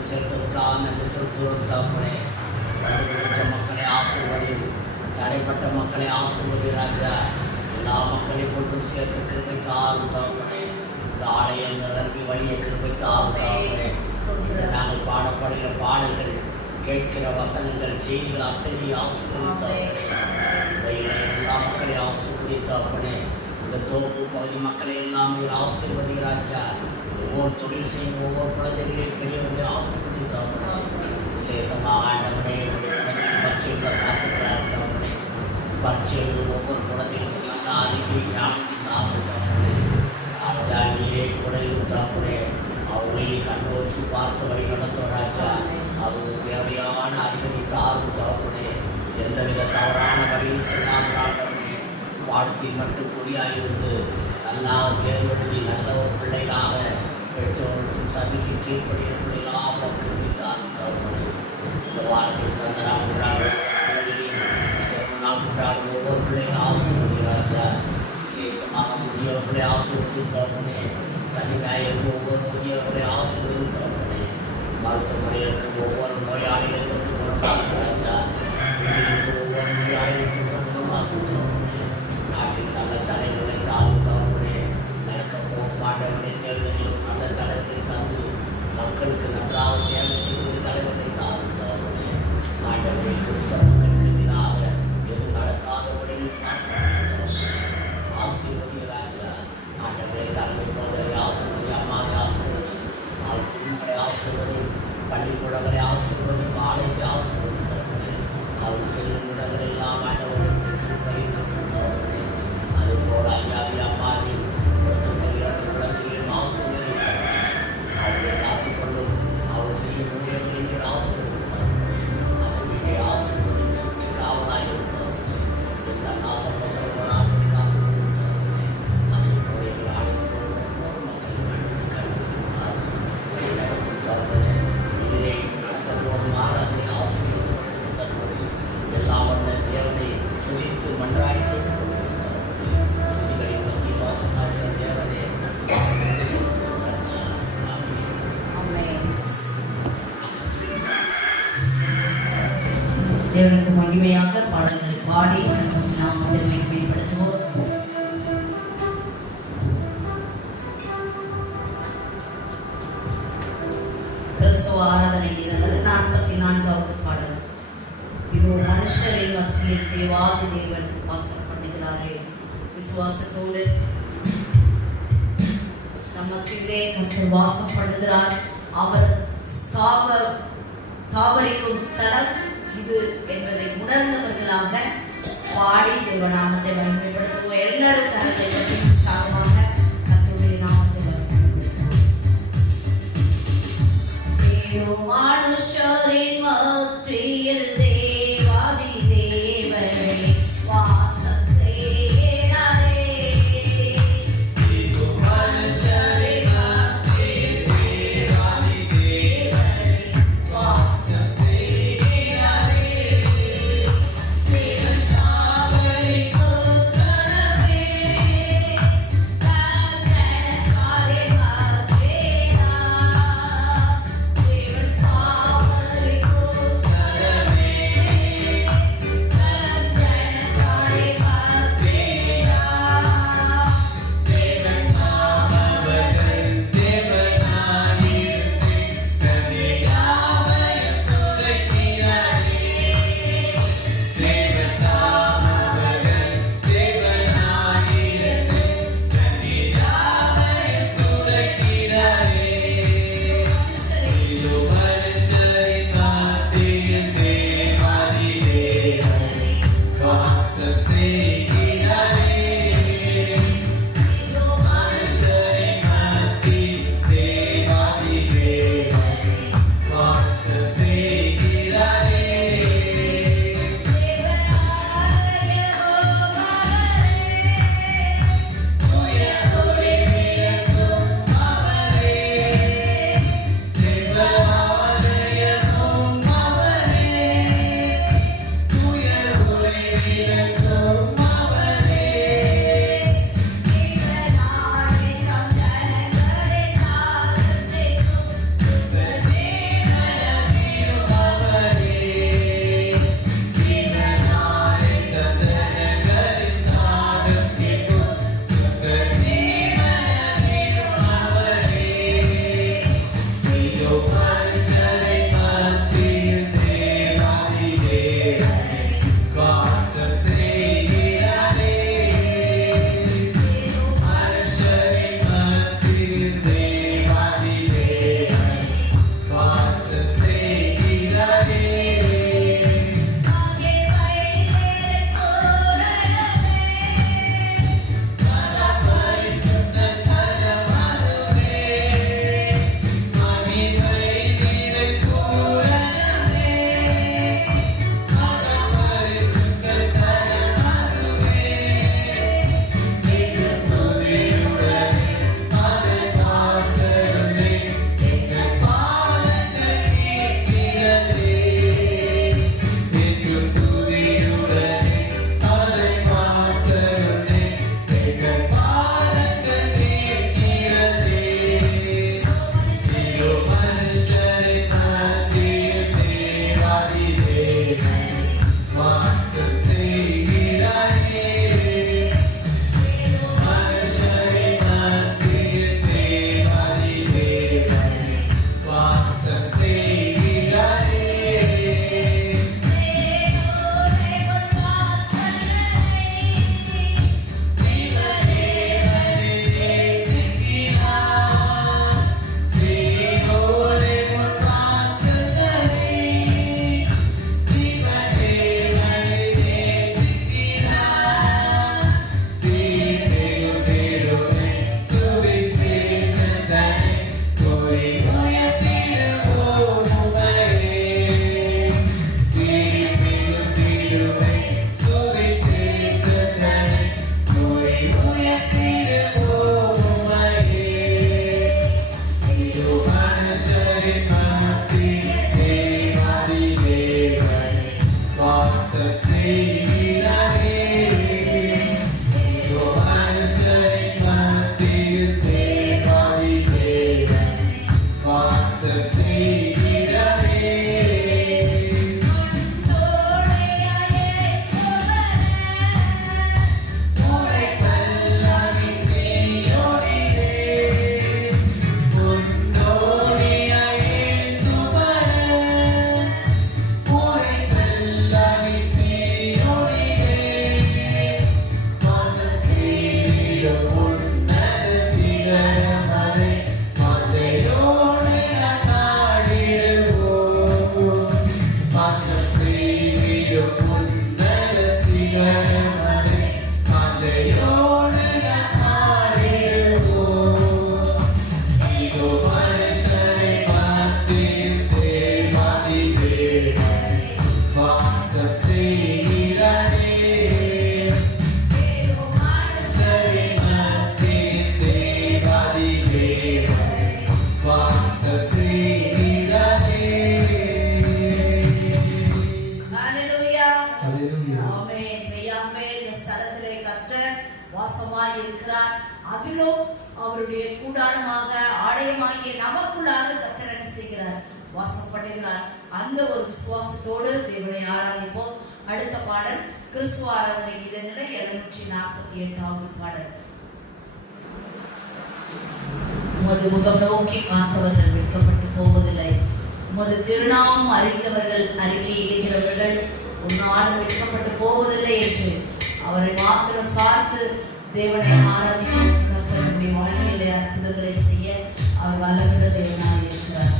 கொண்டு சேர்த்ததுக்காக நன்றி செலுத்துவோம் தகப்பனே. வந்து கொடுத்த மக்களை ஆசீர்வதியும், தடைப்பட்ட மக்களை ஆசீர்வதி ராஜா. எல்லா மக்களையும் கொண்டு சேர்த்து கிருபை தாரும் தகப்பனே. இந்த ஆலயம் நிரம்பி வழியை கிருபை தாரும் தகப்பனே. இன்று நாங்கள் பாடப்படுகிற பாடல்கள், கேட்கிற வசனங்கள், செய்திகள் அத்தகைய ஆசீர்வதி தகப்பனே. இந்த எல்லா மக்களையும் ஆசீர்வதி தகப்பனே. இந்த தோப்பு பகுதி மக்களை எல்லாமே ஆசீர்வதி ராஜா. ஒவ்வொரு தொழில் செய்யும் ஒவ்வொரு குழந்தைகளையும் பெரியவர்களை ஆசீர்வதி தகப்பனே. விசேஷமாக ஆண்டவனே பரீட்சைகளை காத்துக்கிறார் தகப்பனே. பரீட்சைகள் ஒவ்வொரு குழந்தைகளுக்கும் நல்ல அறிவை ஞானத்தை தாரும் தகப்பனே. ராஜா நீரே குறையும் தகப்பனே. அவர்களை கண்ணோக்கி பார்த்து வழி நடத்தும் ராஜா. அவர்களுக்கு தேவையான அறிவை தாரும் தகப்பனே. எந்தவித தவறான வழியில் செல்லாமல் ஆண்டவனே வாழ்த்தில் மட்டும் குறியாயிருந்து நல்லா தேர்வெழுதி நல்ல ஒரு பிள்ளைகளாக பெற்றோருக்கும் சபைக்கு கீழ்ப்படுகிற பிள்ளைகளாக திரும்பித்தார் தகப்பனே. இந்த வாரத்தில் பிறந்த நாள் கொண்டாடும் பிள்ளைகளையும் திருமண நாள் கொண்டாடும் ஒவ்வொரு பிள்ளைகளும் ஆசீர்வதி ராஜா. விசேஷமாக முதியோர்களை ஆசீர்வதி தகப்பனே. தனிமையாக ஒவ்வொரு முதியோர்களை ஆசீர்வதி தகப்பனே. மருத்துவமனையில் இருக்கும் ஒவ்வொரு நோயாளிகளுக்கும் குணமாக்கும் ராஜா. வீட்டில் ஒவ்வொரு நோயாளிகளுக்கும் குணமாக்கும் தகப்பனே. நாட்டில் நல்ல தலைவர்களை தாரும் தகப்பனே. நடக்க போகும் ஆண்டவருடைய தேர்தலிலும் நல்ல தலைவர்களை தந்து மக்களுக்கு நன்றாக சேவை செய்வது தலைவர்களை தாரும் தகப்பனே. ஆண்டவரை கிறிஸ்தவ மக்களுக்கு எதிராக எதுவும் நடக்காத வழியில் ஆசீர்வதி ராஜா. ஆண்டவரை தலைமை போதரை ஆசீர்வதி, அம்மாவை ஆசீர்வதி, குடும்பங்களை ஆசீர்வதி, பள்ளிக்கூடங்களை ஆசீர்வதி, ஆலயத்தை ஆசீர்வதி தகப்பனே. அவர் செல்லும் இடங்கள் எல்லாம் ஆண்டவரை பயிர்க்கும் தகப்பனே. அதுபோல ஐயாவி அம்மாவி குழந்தைகளும் ஆசீர்வதி தகப்பனே. அவர்களை காத்துக்கொள்ளும், அவர் செய்யும் ஊழியர்களை நீர் ஆசீர்வதி தகப்பனே. அந்த வீட்டை ஆசீர்வதி சுற்றி காவலாயும் தகப்பனே. இந்த நாசம் சொல்வராக காத்துக்கொள்ளும் தகப்பனே. அதே போல எங்கள் அழைத்து ஒவ்வொரு மக்களையும் அன்பு கண்டுபிடிப்பார் வழி நடத்தும் தகப்பனே. நீரே நடத்த போகும் ஆராதனை ஆசீர்வதி தகப்பனே. எல்லாம் வந்த தேவனை துதித்து மன்றாடி கேட்டுக்கொள்ளும் தகப்பனே. துதிகளின் மத்தியில் வாசமாகிற தேவனே தேவனுக்கு மகிமையாக பாடல்களை பாடி நாம் முதன்மை வெளிப்படுத்துவோம். கிறிஸ்துவ ஆராதனை கீதங்கள் 44வது பாடல். இதோ மனுஷரின் மத்தியில் தேவாதி தேவன் வாசம் பண்ணுகிறாரே. விசுவாசத்தோடு நம் மத்தியிலே கர்த்தர் வாசம் பண்ணுகிறார். அவர் தாபரிக்கும் ஸ்தலம் இது என்பதை உணர்ந்தவர்களாக பாடி தேவநாமத்தை மகிமைப்படுத்துவோம். எல்லாரும் கருத்தை பற்றி உற்சாகமாக கர்த்தருடைய நாமத்தை மகிமைப்படுத்துவோம். மனுஷரின் மத்தியில் தேவாதி தேவனே வாசம் செய்கிறாரே. வாசமாய் இருக்கிறார். அதிலும் அவருடைய கூடாரமாக ஆலயமாகிய நமக்குள்ளாக கர்த்தர் என்ன செய்கிறார்? வாசம் பண்ணுகிறார். அந்த ஒரு விசுவாசத்தோடு தேவனை ஆராதிப்போம். அடுத்த பாடல் கிறிஸ்துவ ஆராதனை கீதங்களை 748வது பாடல். உமது முகம் நோக்கி காத்தவர்கள் வெட்கப்பட்டு போவதில்லை. உமது திருநாமம் அறிந்தவர்கள் அறிக்கை எழுகிறவர்கள் ஒரு நாள் வெட்கப்பட்டு போவதில்லை என்று அவரை மாத்திரம் சார்ந்து தேவனை ஆராதிக்கும். கர்த்தருடைய வாழ்க்கையிலே அற்புதங்களை செய்ய அவர் வல்லமையுள்ள தேவனாய் இருக்கிறார்.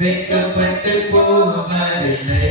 வெட்கப்பட்டு போவதில்லை.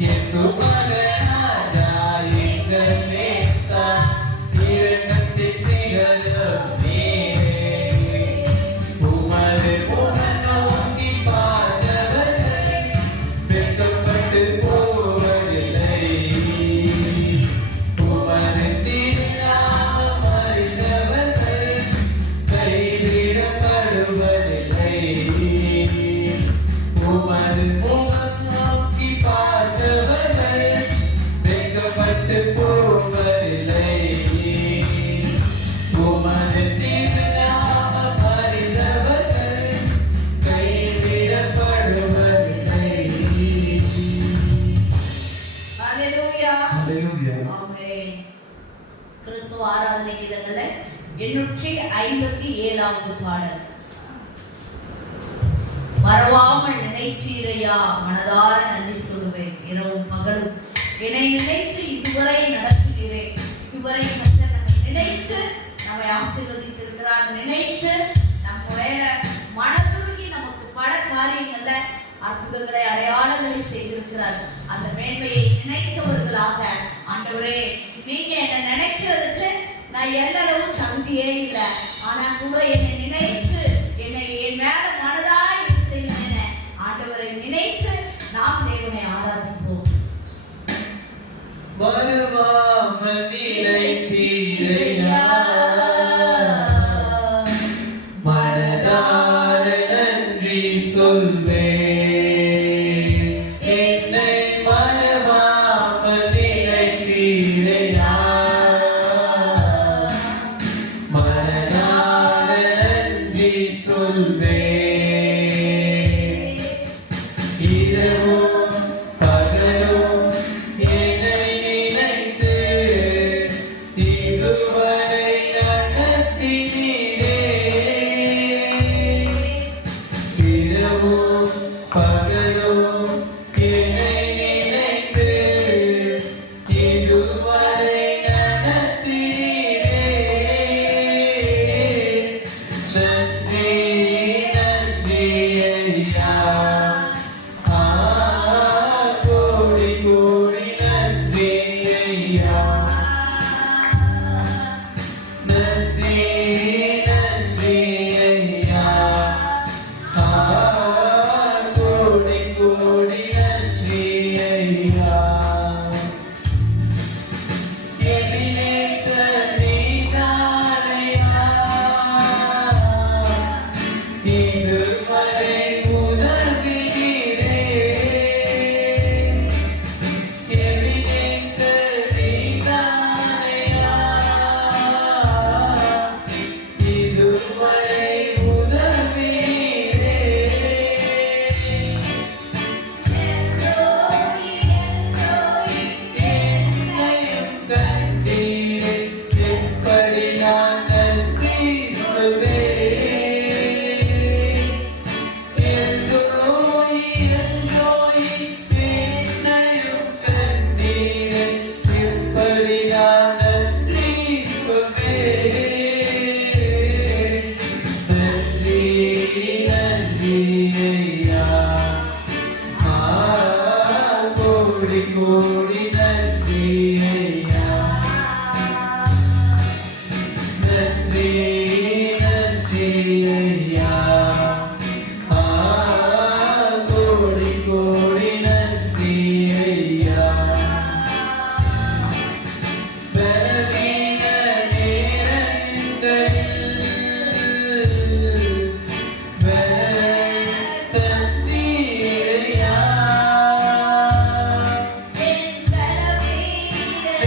இயேசு மகராஜா எங்கள் நேசா இரக்கத்தின் சிகரம் நீரே உமது முகம் நோக்கி பார்த்தவர்கள் வெட்கப்பட்டு போவதில்லை உமது திருநாமம் அறிந்தவர்கள் கைவிடப்படுவதில்லை உமது முகம் நோக்கி பார்த்தவர்கள் வெட்கப்பட்டு போவதில்லை உமது திருநாமம் அறிந்தவர்கள் கைவிடப்படுவதில்லை. ஹalleluya Hallelujah. ஆமென். கிறிஸ்துவ ஆராதனை கீதங்கள்ல 857வது பாடல். மறவாமல் நினைத்தீரையா மனதார நன்றி சொல்லுவேன் இரவும் பகலும் என்னை நினைத்து இதுவரை நடத்துகிறே இதுவரை கர்த்தர் நம்மை நினைத்து நம்மை ஆசீர்வதித்திருக்கிறார் நினைத்து நம்ம மேல மனதுருகி நமக்கு பல காரியங்கள்ல அற்புதங்களை அடையாளங்களை செய்திருக்கிறார் அந்த மேன்மையை நினைத்தவர்களாக ஆண்டவரே நீங்க என்ன நினைக்கிறதுக்கு நான் எல்லளவும் தகுதியே இல்லை ஆனா கூட என்னை நினைத்து என்னை என் மேல மனதாய் இருந்தீங்க ஆண்டவரை நினைத்து நாம் தேவனை ஆராதிப்போம். மறவாமல் நினைத்தீரையா மனதார நன்றி சொல்வேன் என்னை மறவாமல் நினைத்தீரையா மனதார நன்றி சொல்வேன் இரவும் பகலும் என்னை நினைத்து இதுவரை நடத்தினீரே இரவும் பகலும் என்னை நினைத்து இதுவரை நடத்தினீரே நன்றி நன்றி ஐயா கோடி கோடி நன்றி ஐயா நன்றி நன்றி ஐயா கோடி கோடி நன்றி ஐயா எபினேசர் நீதானையா இதுவரை உதவினீரே எபினேசர் நீதானையா இதுவரை உதவினீரே என்னையும் கண்டீரே எப்படி நான் நன்றி சொல்வேன் எல்லோய் எல்லோய் என்னையும் கண்டீரே எப்படி நான் நன்றி சொல்வேன் நன்றி நன்றி ஐயா கோடி கோடி நன்றி ஐயா நன்றி நன்றி ஐயா கோடி கோடி நன்றி ஐயா பலவீன நேரங்களில் பலன் தந்தீரையா என் பலவீன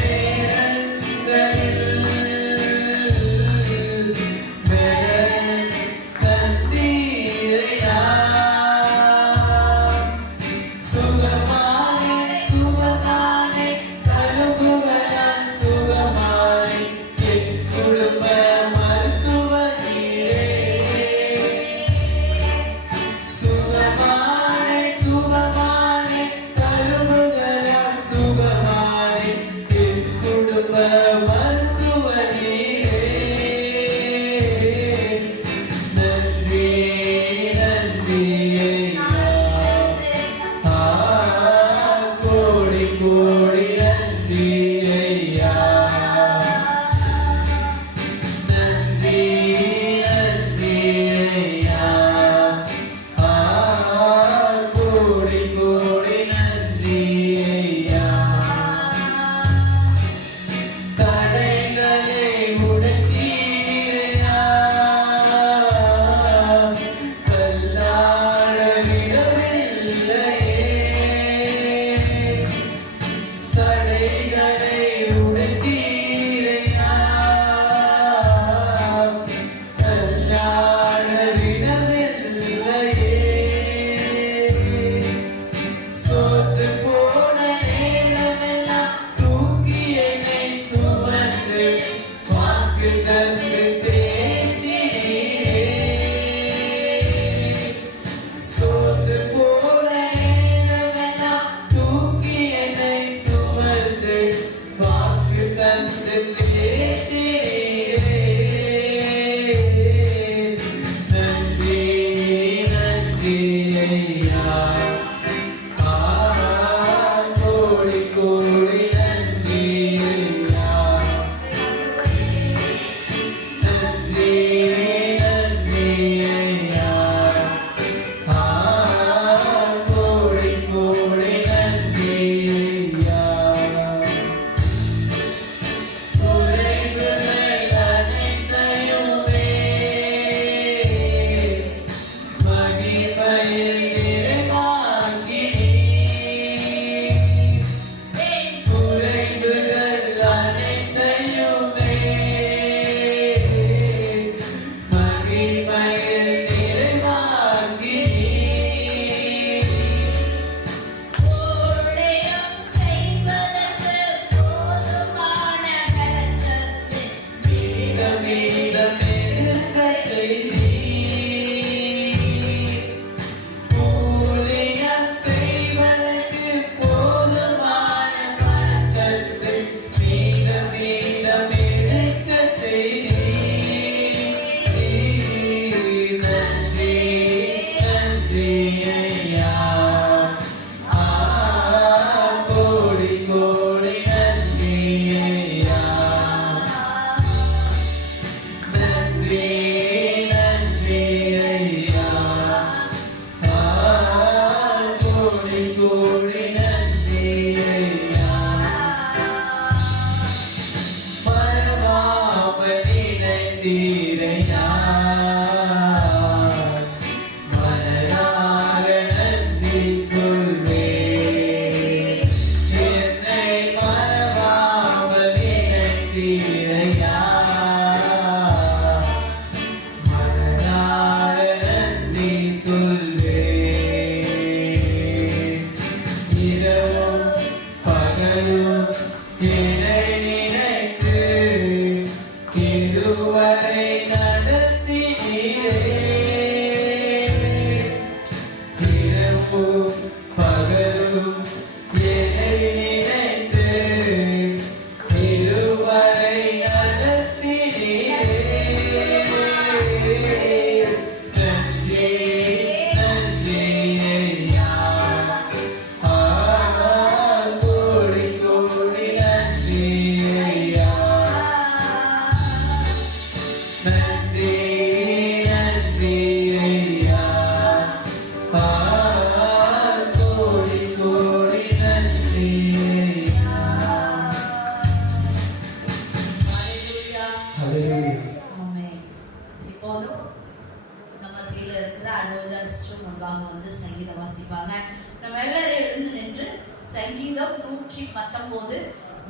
சங்கீதம் 119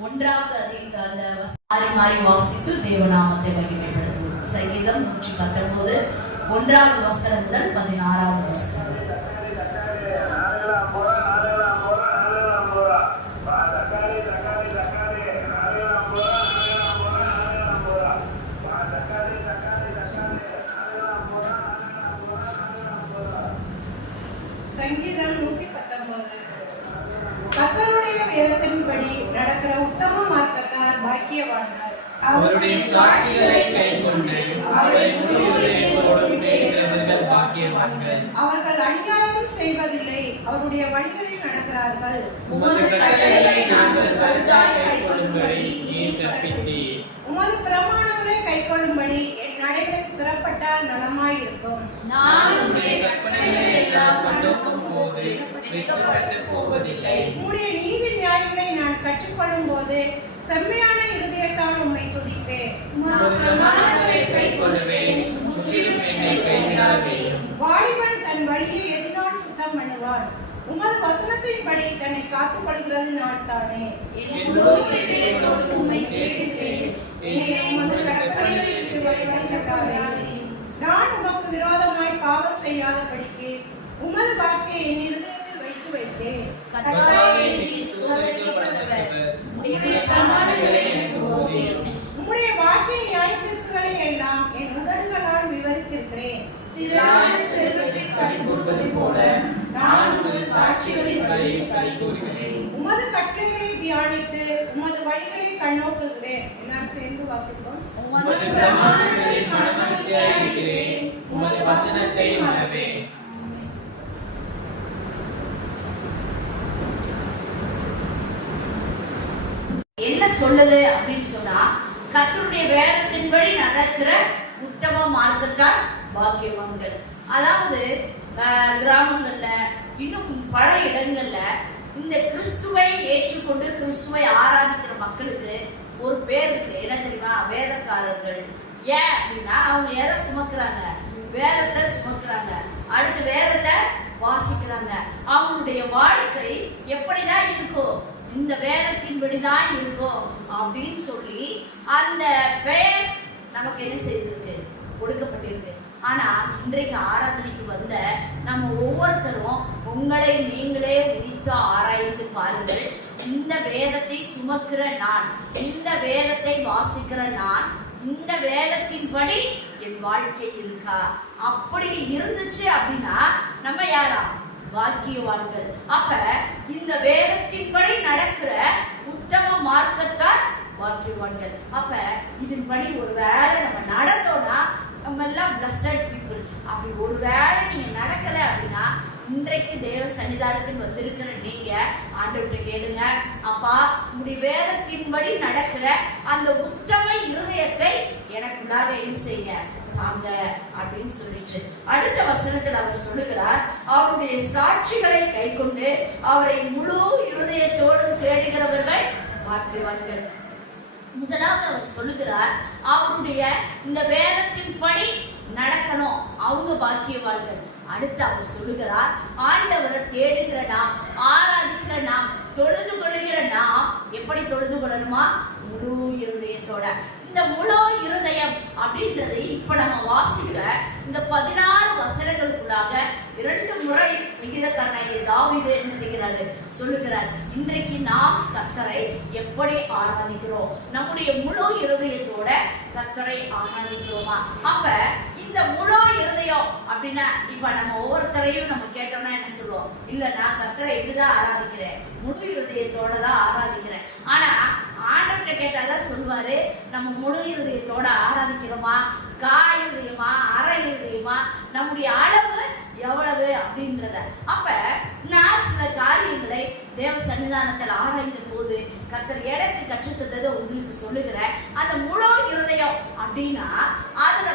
ஒன்றாவது அந்த மாறி மாறி வாசித்து தேவநாமத்தை மகிமைப்படுத்துவோம். சங்கீதம் 119 ஒன்றாவது வசனம் முதல் 16வது வசனம். சங்கீதம் 119. கர்த்தருடைய வேதத்தின்படி நடக்கிற உத்தம மார்க்கத்தார் பாக்கியவான்கள். அவருடைய சாட்சிகளை கைக்கொண்டு அவரை முழு இதயத்தோடு தேடுகிறவர்கள் பாக்கியவான்கள். அவர்கள் அநியாயம் செய்வதில்லை, அவருடைய வழிகளில் நடக்கிறார்கள். உமது கட்டளைகளை நாங்கள் கருத்தாய் கைக்கொள்ளும்படி நீர் கற்பித்தீர். உமது பிரமாணங்களை கைக்கொள்ளும்படி என் நடைகள் திறப்பட்டால் நலமாயிருக்கும். நான் உம்முடைய கற்பனைகளை எல்லாம் கண்டோக்கும் போது வெட்கப்பட்டு போவதில்லை. உம்முடைய நீதி நியாயங்களை நான் கற்றுக்கொள்ளும் போது செம்மையான இருதயத்தால் உம்மை துதிப்பேன். உமது பிரமாணங்களை கைக்கொள்ளுவேன், முற்றிலும் என்னை கைவிடாதேயும். வாலிபன் தன் வழியை எதினால் சுத்தம் பண்ணுவான், உமது வசனத்தின்படி தன்னை காத்துக் கொள்கிறது நான் தானே. என் முழு இதயத்தோடு உம்மை தேடுகிறேன், என்னை உமது கற்பனைகளுக்கு வழிநடத்தாதேயும். நான் உமக்கு விரோதமாய் பாவம் செய்யாதபடிக்கு உமது வாக்கை என் இருதயத்தில் வைத்து வைத்தேன். கர்த்தாவே, நீர் சோதிக்கப்பட்டவர், உம்முடைய பிரமாணங்களை எனக்கு போதியும். உம்முடைய வாக்கின் நியாயத்தீர்ப்புகளை எல்லாம் என் உதடுகளால் விவரித்திருக்கிறேன். திரளான செல்வத்தை கைகூறுவது போல நான் உமது சாட்சிகளின்படி கைகூறுகிறேன். உமது கட்டளைகளை தியானித்து உமது வழிகளை கண்ணோக்குகிறேன். எல்லாரும் சேர்ந்து வாசிப்போம். உமது பிரமாணங்களில் மனமகிழ்ச்சியாயிருக்கிறேன். உமது வசனத்தை மறவேன். என்ன சொல்லுது அப்படின்னு சொன்னா, கர்த்தருடைய வேதத்தின்படி நடக்கிற உத்தம மார்க்கத்தார் பாக்கியவான்கள். அதாவது கிராமங்கள்ல இன்னும் பல இடங்கள்ல இந்த கிறிஸ்துவை ஏற்றுக்கொண்டு கிறிஸ்துவை ஆராதிக்கிற மக்களுக்கு ஒரு பேர் இருக்கு. என்ன தெரியுமா? வேதக்காரர்கள். ஏன் அப்படின்னா அவங்க எதை சுமக்குறாங்க? வேதத்தை சுமக்குறாங்க. அடுத்து வேதத்தை வாசிக்கிறாங்க. அவங்களுடைய வாழ்க்கை எப்படிதான் இருக்கும்? இந்த வேதத்தின்படிதான் இருக்கும் அப்படின்னு சொல்லி அந்த பெயர் நமக்கு என்ன செய்திருக்கு? கொடுக்கப்பட்டிருக்கு. ஆனா இன்றைக்கு ஆராதனைக்கு வந்த நம்ம ஒவ்வொருத்தரும் உங்களை நீங்களே உரித்து ஆராய்ந்து பாருங்கள். இந்த வேதத்தை சுமக்கிற நான், இந்த வேதத்தை வாசிக்கிற நான், இந்த வேதத்தின்படி என் வாழ்க்கை இருக்கா? அப்படி இருந்துச்சு அப்படின்னா நம்ம யாரா? பாக்கியவான்கள். அப்ப இந்த வேதத்தின்படி நடக்கிற உத்தம மார்க்கத்தார் பாக்கியவான்கள். அப்ப இதன்படி ஒரு வேளை நம்ம நடந்தோம்னா நம்ம எல்லாம் பிளஸட் பீப்புள். அப்படி ஒரு வேளை நீங்க நடக்கல அப்படின்னா இன்றைக்கு தேவ சன்னிதானத்தில் வந்திருக்கிற நீங்க ஆண்டவர்கிட்ட கேளுங்க, அப்பா உங்களுடைய வேதத்தின்படி நடக்கிற அந்த உத்தம இருதயத்தை எனக்குள்ளாக என்ன செய்ய தாங்க அப்படின்னு சொல்லிட்டு அடுத்த வசனத்தில் அவர் சொல்லுகிறார், அவருடைய சாட்சிகளை கை கொண்டு அவரை முழு இருதயத்தோடு தேடுகிறவர்கள் பாக்கியவான்கள். முதலாவது அவர் சொல்லுகிறார், அவருடைய இந்த வேதத்தின்படி நடக்கணும், அவங்க பாக்கியவான்கள். அடுத்து அவர் சொல்லுகிறார், ஆண்டவரை தேடுகிற நாம், ஆராதிக்கிற நாம், தொழுது கொள்ளுகிற நாம் எப்படி தொழுது கொள்ளணுமா? முழு இருதயத்தோட. இந்த முழு இருதயம் அப்படின்றது இப்ப நம்ம வாசிக்கிற இந்த 16 வசனங்களுக்குள்ளாக 2 முறை சங்கீதக்காரனாகிய தாவீது என்ன செய்கிறாரு? சொல்லுகிறார், இன்றைக்கு நாம் கர்த்தரை எப்படி ஆராதிக்கிறோம்? நம்முடைய முழு இருதயத்தோட கர்த்தரை ஆராதிக்கிறோமா? அப்ப இந்த முழு இருதயம் அப்படின்னா இப்ப நம்ம ஒவ்வொருத்தரையும் நம்ம கேட்டோம்னா என்ன சொல்லுவோம்? இல்ல நான் கர்த்தரை இப்படிதான் ஆராதிக்கிறேன், முழு இருதயத்தோட தான் ஆராதிக்கிறேன். ஆனா ஆண்டவர்கிட்ட கேட்டாதான் சொல்லுவாரு, நம்ம முழு இருதயத்தோட ஆராதிக்கிறோமா, காய் இருதயமா, அரை இருதயமா, நம்முடைய அளவு எவ்வளவு அப்படின்றத. அப்ப நான் சில காரியங்களை தேவ சன்னிதானத்தில் ஆராய்ந்த போது கர்த்தர் எனக்கு கற்றுத்தந்ததை உங்களுக்கு சொல்லுகிறேன். அந்த முழு இருதயம் அப்படின்னா அதுல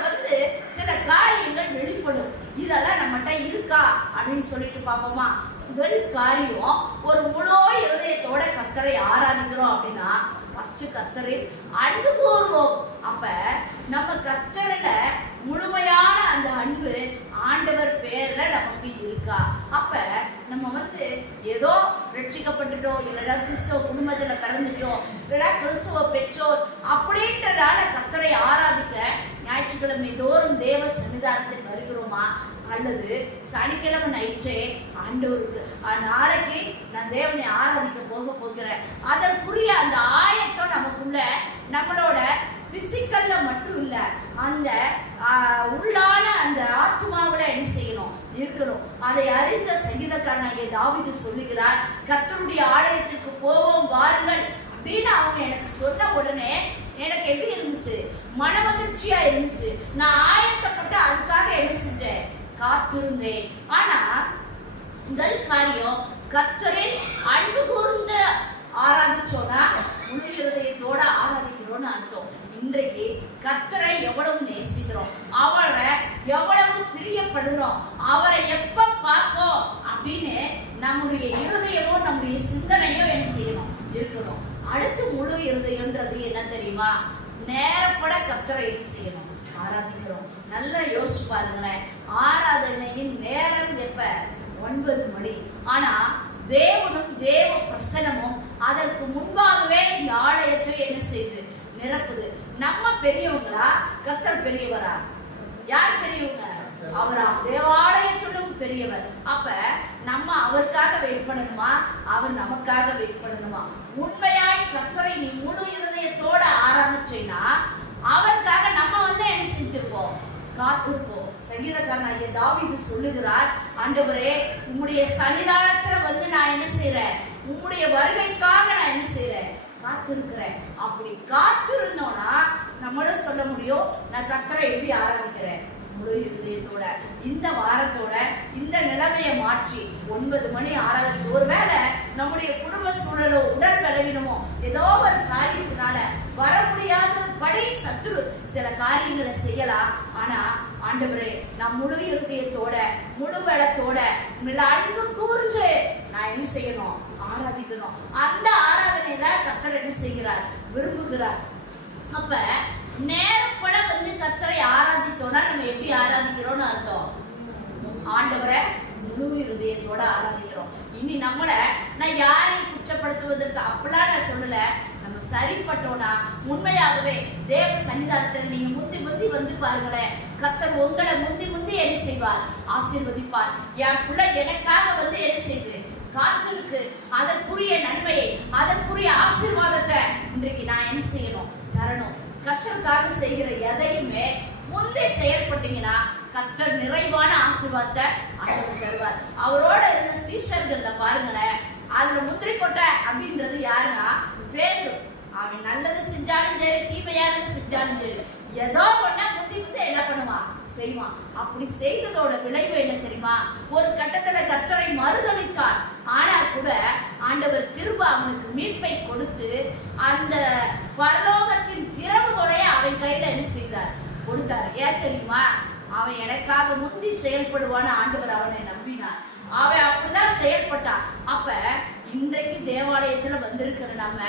சில காரியங்கள் வெளிப்படும். இதெல்லாம் நம்மகிட்ட இருக்கா அப்படின்னு சொல்லிட்டு பார்ப்போமா? முதல் காரியம், ஒரு முழு இருதயத்தோட கர்த்தரை ஆராதிக்கிறோம் அப்படின்னா ஃபர்ஸ்ட் கர்த்தரை அன்பு கூறுவோம். அப்ப நம்ம கர்த்தரில முழுமையான அந்த அன்பு ஆண்டவர் பேர்ல நமக்கு இருக்கா? அப்ப நம்ம ஏதோ ரட்சிக்கப்பட்டுட்டோம், இல்லைன்னா கிறிஸ்துவ குடும்பத்துல பிறந்துட்டோம், இல்லைன்னா கிறிஸ்துவ பெற்றோர் அப்படின்றதால கர்த்தரை ஆராதிக்க ஞாயிற்றுக்கிழமை தோறும் தேவ சன்னிதானத்தில் வருகிறோமா? அல்லது சனிக்கிழமை நைட்டே ஆண்டவருக்கு நாளைக்கு நான் தேவனை ஆராதிக்க போகிறேன், அதற்குரிய அந்த ஆயத்தம் நமக்குள்ள நம்மளோட பிசிக்கல்ல மட்டும் இல்ல, அந்த உள்ளான அந்த ஆத்மாவோட என்ன செய்யணும்? இருக்கணும். அதை அறிந்த சங்கீதக்காரனாகிய தாவீது சொல்லுகிறார், கர்த்தருடைய ஆலயத்துக்கு போவோம் வாருங்கள் அப்படின்னு அவங்க எனக்கு சொன்ன உடனே எனக்கு எப்படி இருந்துச்சு? மன மகிழ்ச்சியா இருந்துச்சு. நான் ஆயத்தப்பட்டு அதுக்காக என்ன செஞ்சேன்? காத்திருந்தேன். ஆனா முதல் காரியம், கர்த்தரின் அன்பு கூர்ந்த ஆராதிச்சோன்னா முழு இருதயத்தோட ஆராதிக்கிறோம்னு அர்த்தம். இன்றைக்கு கர்த்தரை எவ்வளவு நேசிக்கிறோம், அவரை எவ்வளவு பிரியப்படுறோம், அவரை எப்ப பார்ப்போம் அப்படின்னு நம்முடைய இருதயமும் நம்முடைய சிந்தனையும் என்ன செய்யணும்? இருக்கணும். அடுத்து முழு இருதயம்ன்றது என்ன தெரியுமா? நேரப்பட கர்த்தரை என்ன செய்யணும்? ஆராதிக்கிறோம். நல்லா யோசிச்சு பாருங்களேன், ஆராதனையின் நேரம் எப்ப? 9 மணி. ஆனா தேவனும் தேவ பிரசனமும் அதற்கு முன்பாகவே இந்த ஆலயத்தை என்ன செய்யுது? நிரப்புது. நம்ம பெரியவங்களா? கர்த்தர் பெரியவரா? யார் பெரியவங்க? அவரா? தேவாலயத்திலும் பெரியவர். அப்ப நம்ம அவருக்காக வெயிட் பண்ணணுமா? அவர் நமக்காக வெயிட் பண்ணணுமா? உண்மையாய் கர்த்தரை நீ முழு இருதயத்தோட ஆராதிச்சேன்னா அவருக்காக நம்ம என்ன செஞ்சிருப்போம்? காத்திருப்போம். சங்கீதக்காரனாகிய தாவீது சொல்லுகிறார், ஆண்டவரே உம்முடைய சன்னிதானத்துல நான் என்ன செய்யறேன்? உம்முடைய வருகைக்காக நான் என்ன செய்யறேன்? காத்திருக்கிறேன். அப்படி எப்படி ஆரம்பிக்கிற? முழு இருதயத்தோட. இந்த வாரத்தோட இந்த நிலைமையை மாற்றி 9 மணி ஆராதனை. ஒருவேளை நம்முடைய குடும்ப சூழலோ உடல் பலவீனமோ ஏதோ ஒரு காரியத்தினால வர முடியாதபடி சத்துரு சில காரியங்களை செய்யலாம். ஆனா ஆண்டவரே, நான் முழு இருதயத்தோட முழு பலத்தோட அன்பு கூர்ந்து நான் என்ன செய்யணும்? ஆராதிக்கணும். அந்த ஆராதனை தான் கர்த்தர் என்ன செய்கிறார்? விரும்புகிறார். அப்ப நேரப்பட கர்த்தரை ஆராதித்தோம்னா நம்ம எப்படி ஆராதிக்கிறோம்னு அர்த்தம்? ஆண்டவரை முழு இருதயத்தோட ஆராதிக்கிறோம். இனி நான் யாரையும் குற்றப்படுத்துவதற்கு அப்படிலாம் நான் சொல்லல. நம்ம சரிப்பட்டோம்னா உண்மையாகவே தேவ சன்னிதானத்தில் நீங்க முந்தி வந்து பாருங்களேன், கர்த்தர் உங்களை முந்தி என்ன செய்வார்? ஆசீர்வதிப்பார். என் பிள்ளை எனக்காக என்ன செய்யுது? காத்திருக்கு. அதற்குரிய நன்மையை, அதற்குரிய ஆசீர்வாதத்தை இன்றைக்கு நான் என்ன செய்யணும்? தரணும். கர்த்தருக்காக செய்கிற எதையுமே முந்தி செயல்பட்டீங்கன்னா கர்த்தர் நிறைவான ஆசீர்வாதத்தை ஆண்டவர் தருவார். அவரோட இருந்த சீஷர்கள்ல பாருங்களேன், அதுல முந்திரி கொட்டை அப்படின்றது யாருன்னா பேதுரு. அவன் நல்லது செஞ்சாலும் சரி, தீமையானது செஞ்சாலும் சரி, ஏதோ ஒண்ணா முந்தி என்ன பண்ணுவான்? செய்வான். அப்படி செய்ததோட விளைவு என்ன தெரியுமா? ஒரு கட்டத்துல கர்த்தரை மறுதலித்தான். ஆனா கூட ஆண்டவர் திரும்ப அவனுக்கு மீட்பை கொடுத்து அந்த பரலோகத்தின் திறவுகோடைய அவன் கையில என்ன செய்தார்? கொடுத்தார். ஏன் தெரியுமா? அவன் எனக்காக முந்தி செயல்படுவான்னு ஆண்டவர் அவனை நம்பினார். அவன் அப்படிதான் செயல்பட்டான். அப்ப இன்றைக்கு தேவாலயத்துல வந்திருக்கிற நம்ம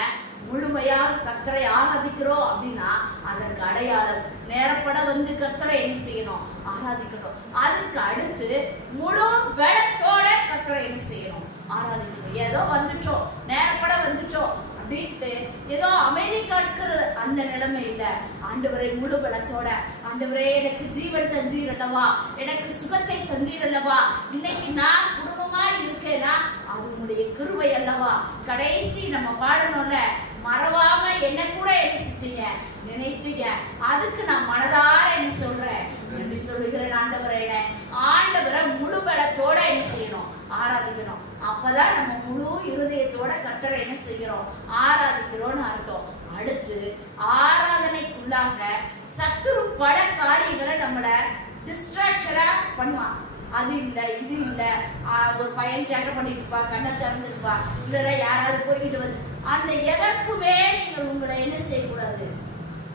முழுமையாக கர்த்தரை ஆராதிக்கிறோம் அப்படின்னா அதற்கு அடையாளம் நேரப்பட கர்த்தரை என்ன செய்யணும்? ஆராதிக்கணும். அதுக்கு அடுத்து முழு பலத்தோட கர்த்தரை என்ன செய்யணும்? ஆராதிக்கணும். ஏதோ வந்துட்டோம், நேரப்பட வந்துட்டோம் அப்படின்ட்டு ஏதோ அமைதி காட்கிற அந்த நிலைமை இல்லை. ஆண்டவரை முழு பலத்தோட, ஆண்டவரே எனக்கு ஜீவன் தந்தீர் அல்லவா, எனக்கு சுகத்தை தந்தீர் அல்லவா, இன்னைக்கு நான் குடும்பமா இருக்கேன்னா அது உங்களுடைய கிருபை அல்லவா. கடைசி நம்ம பாடணும்ல, மறவாம என்ன கூட என்ன செஞ்சீங்க? நினைத்தீங்க. அதுக்கு நான் மனதார என்ன சொல்றேன்? நன்றி சொல்லுகிறேன். ஆண்டவரை முழு பலத்தோட என்ன செய்யணும்? ஆராதிக்கணும். அப்பதான் நம்ம முழு இருதயத்தோட கர்த்தரை என்ன செய்கிறோம்? ஆராதிக்கிறோம்னு அர்த்தம். அடுத்து ஆராதனைக்குள்ளாக சத்துரு பல காரியங்களை நம்மள டிஸ்ட்ராக்ஷனா பண்ணுவான். அது இல்லை, இது இல்லை, ஒரு பையன் சேட்டை பண்ணிட்டு இருப்பா, கண்ணை திறந்துருப்பா, இல்லைன்னா யாராவது போய்கிட்டு வந்து அந்த எதற்குமே நீங்கள் உங்களை என்ன செய்யக்கூடாது?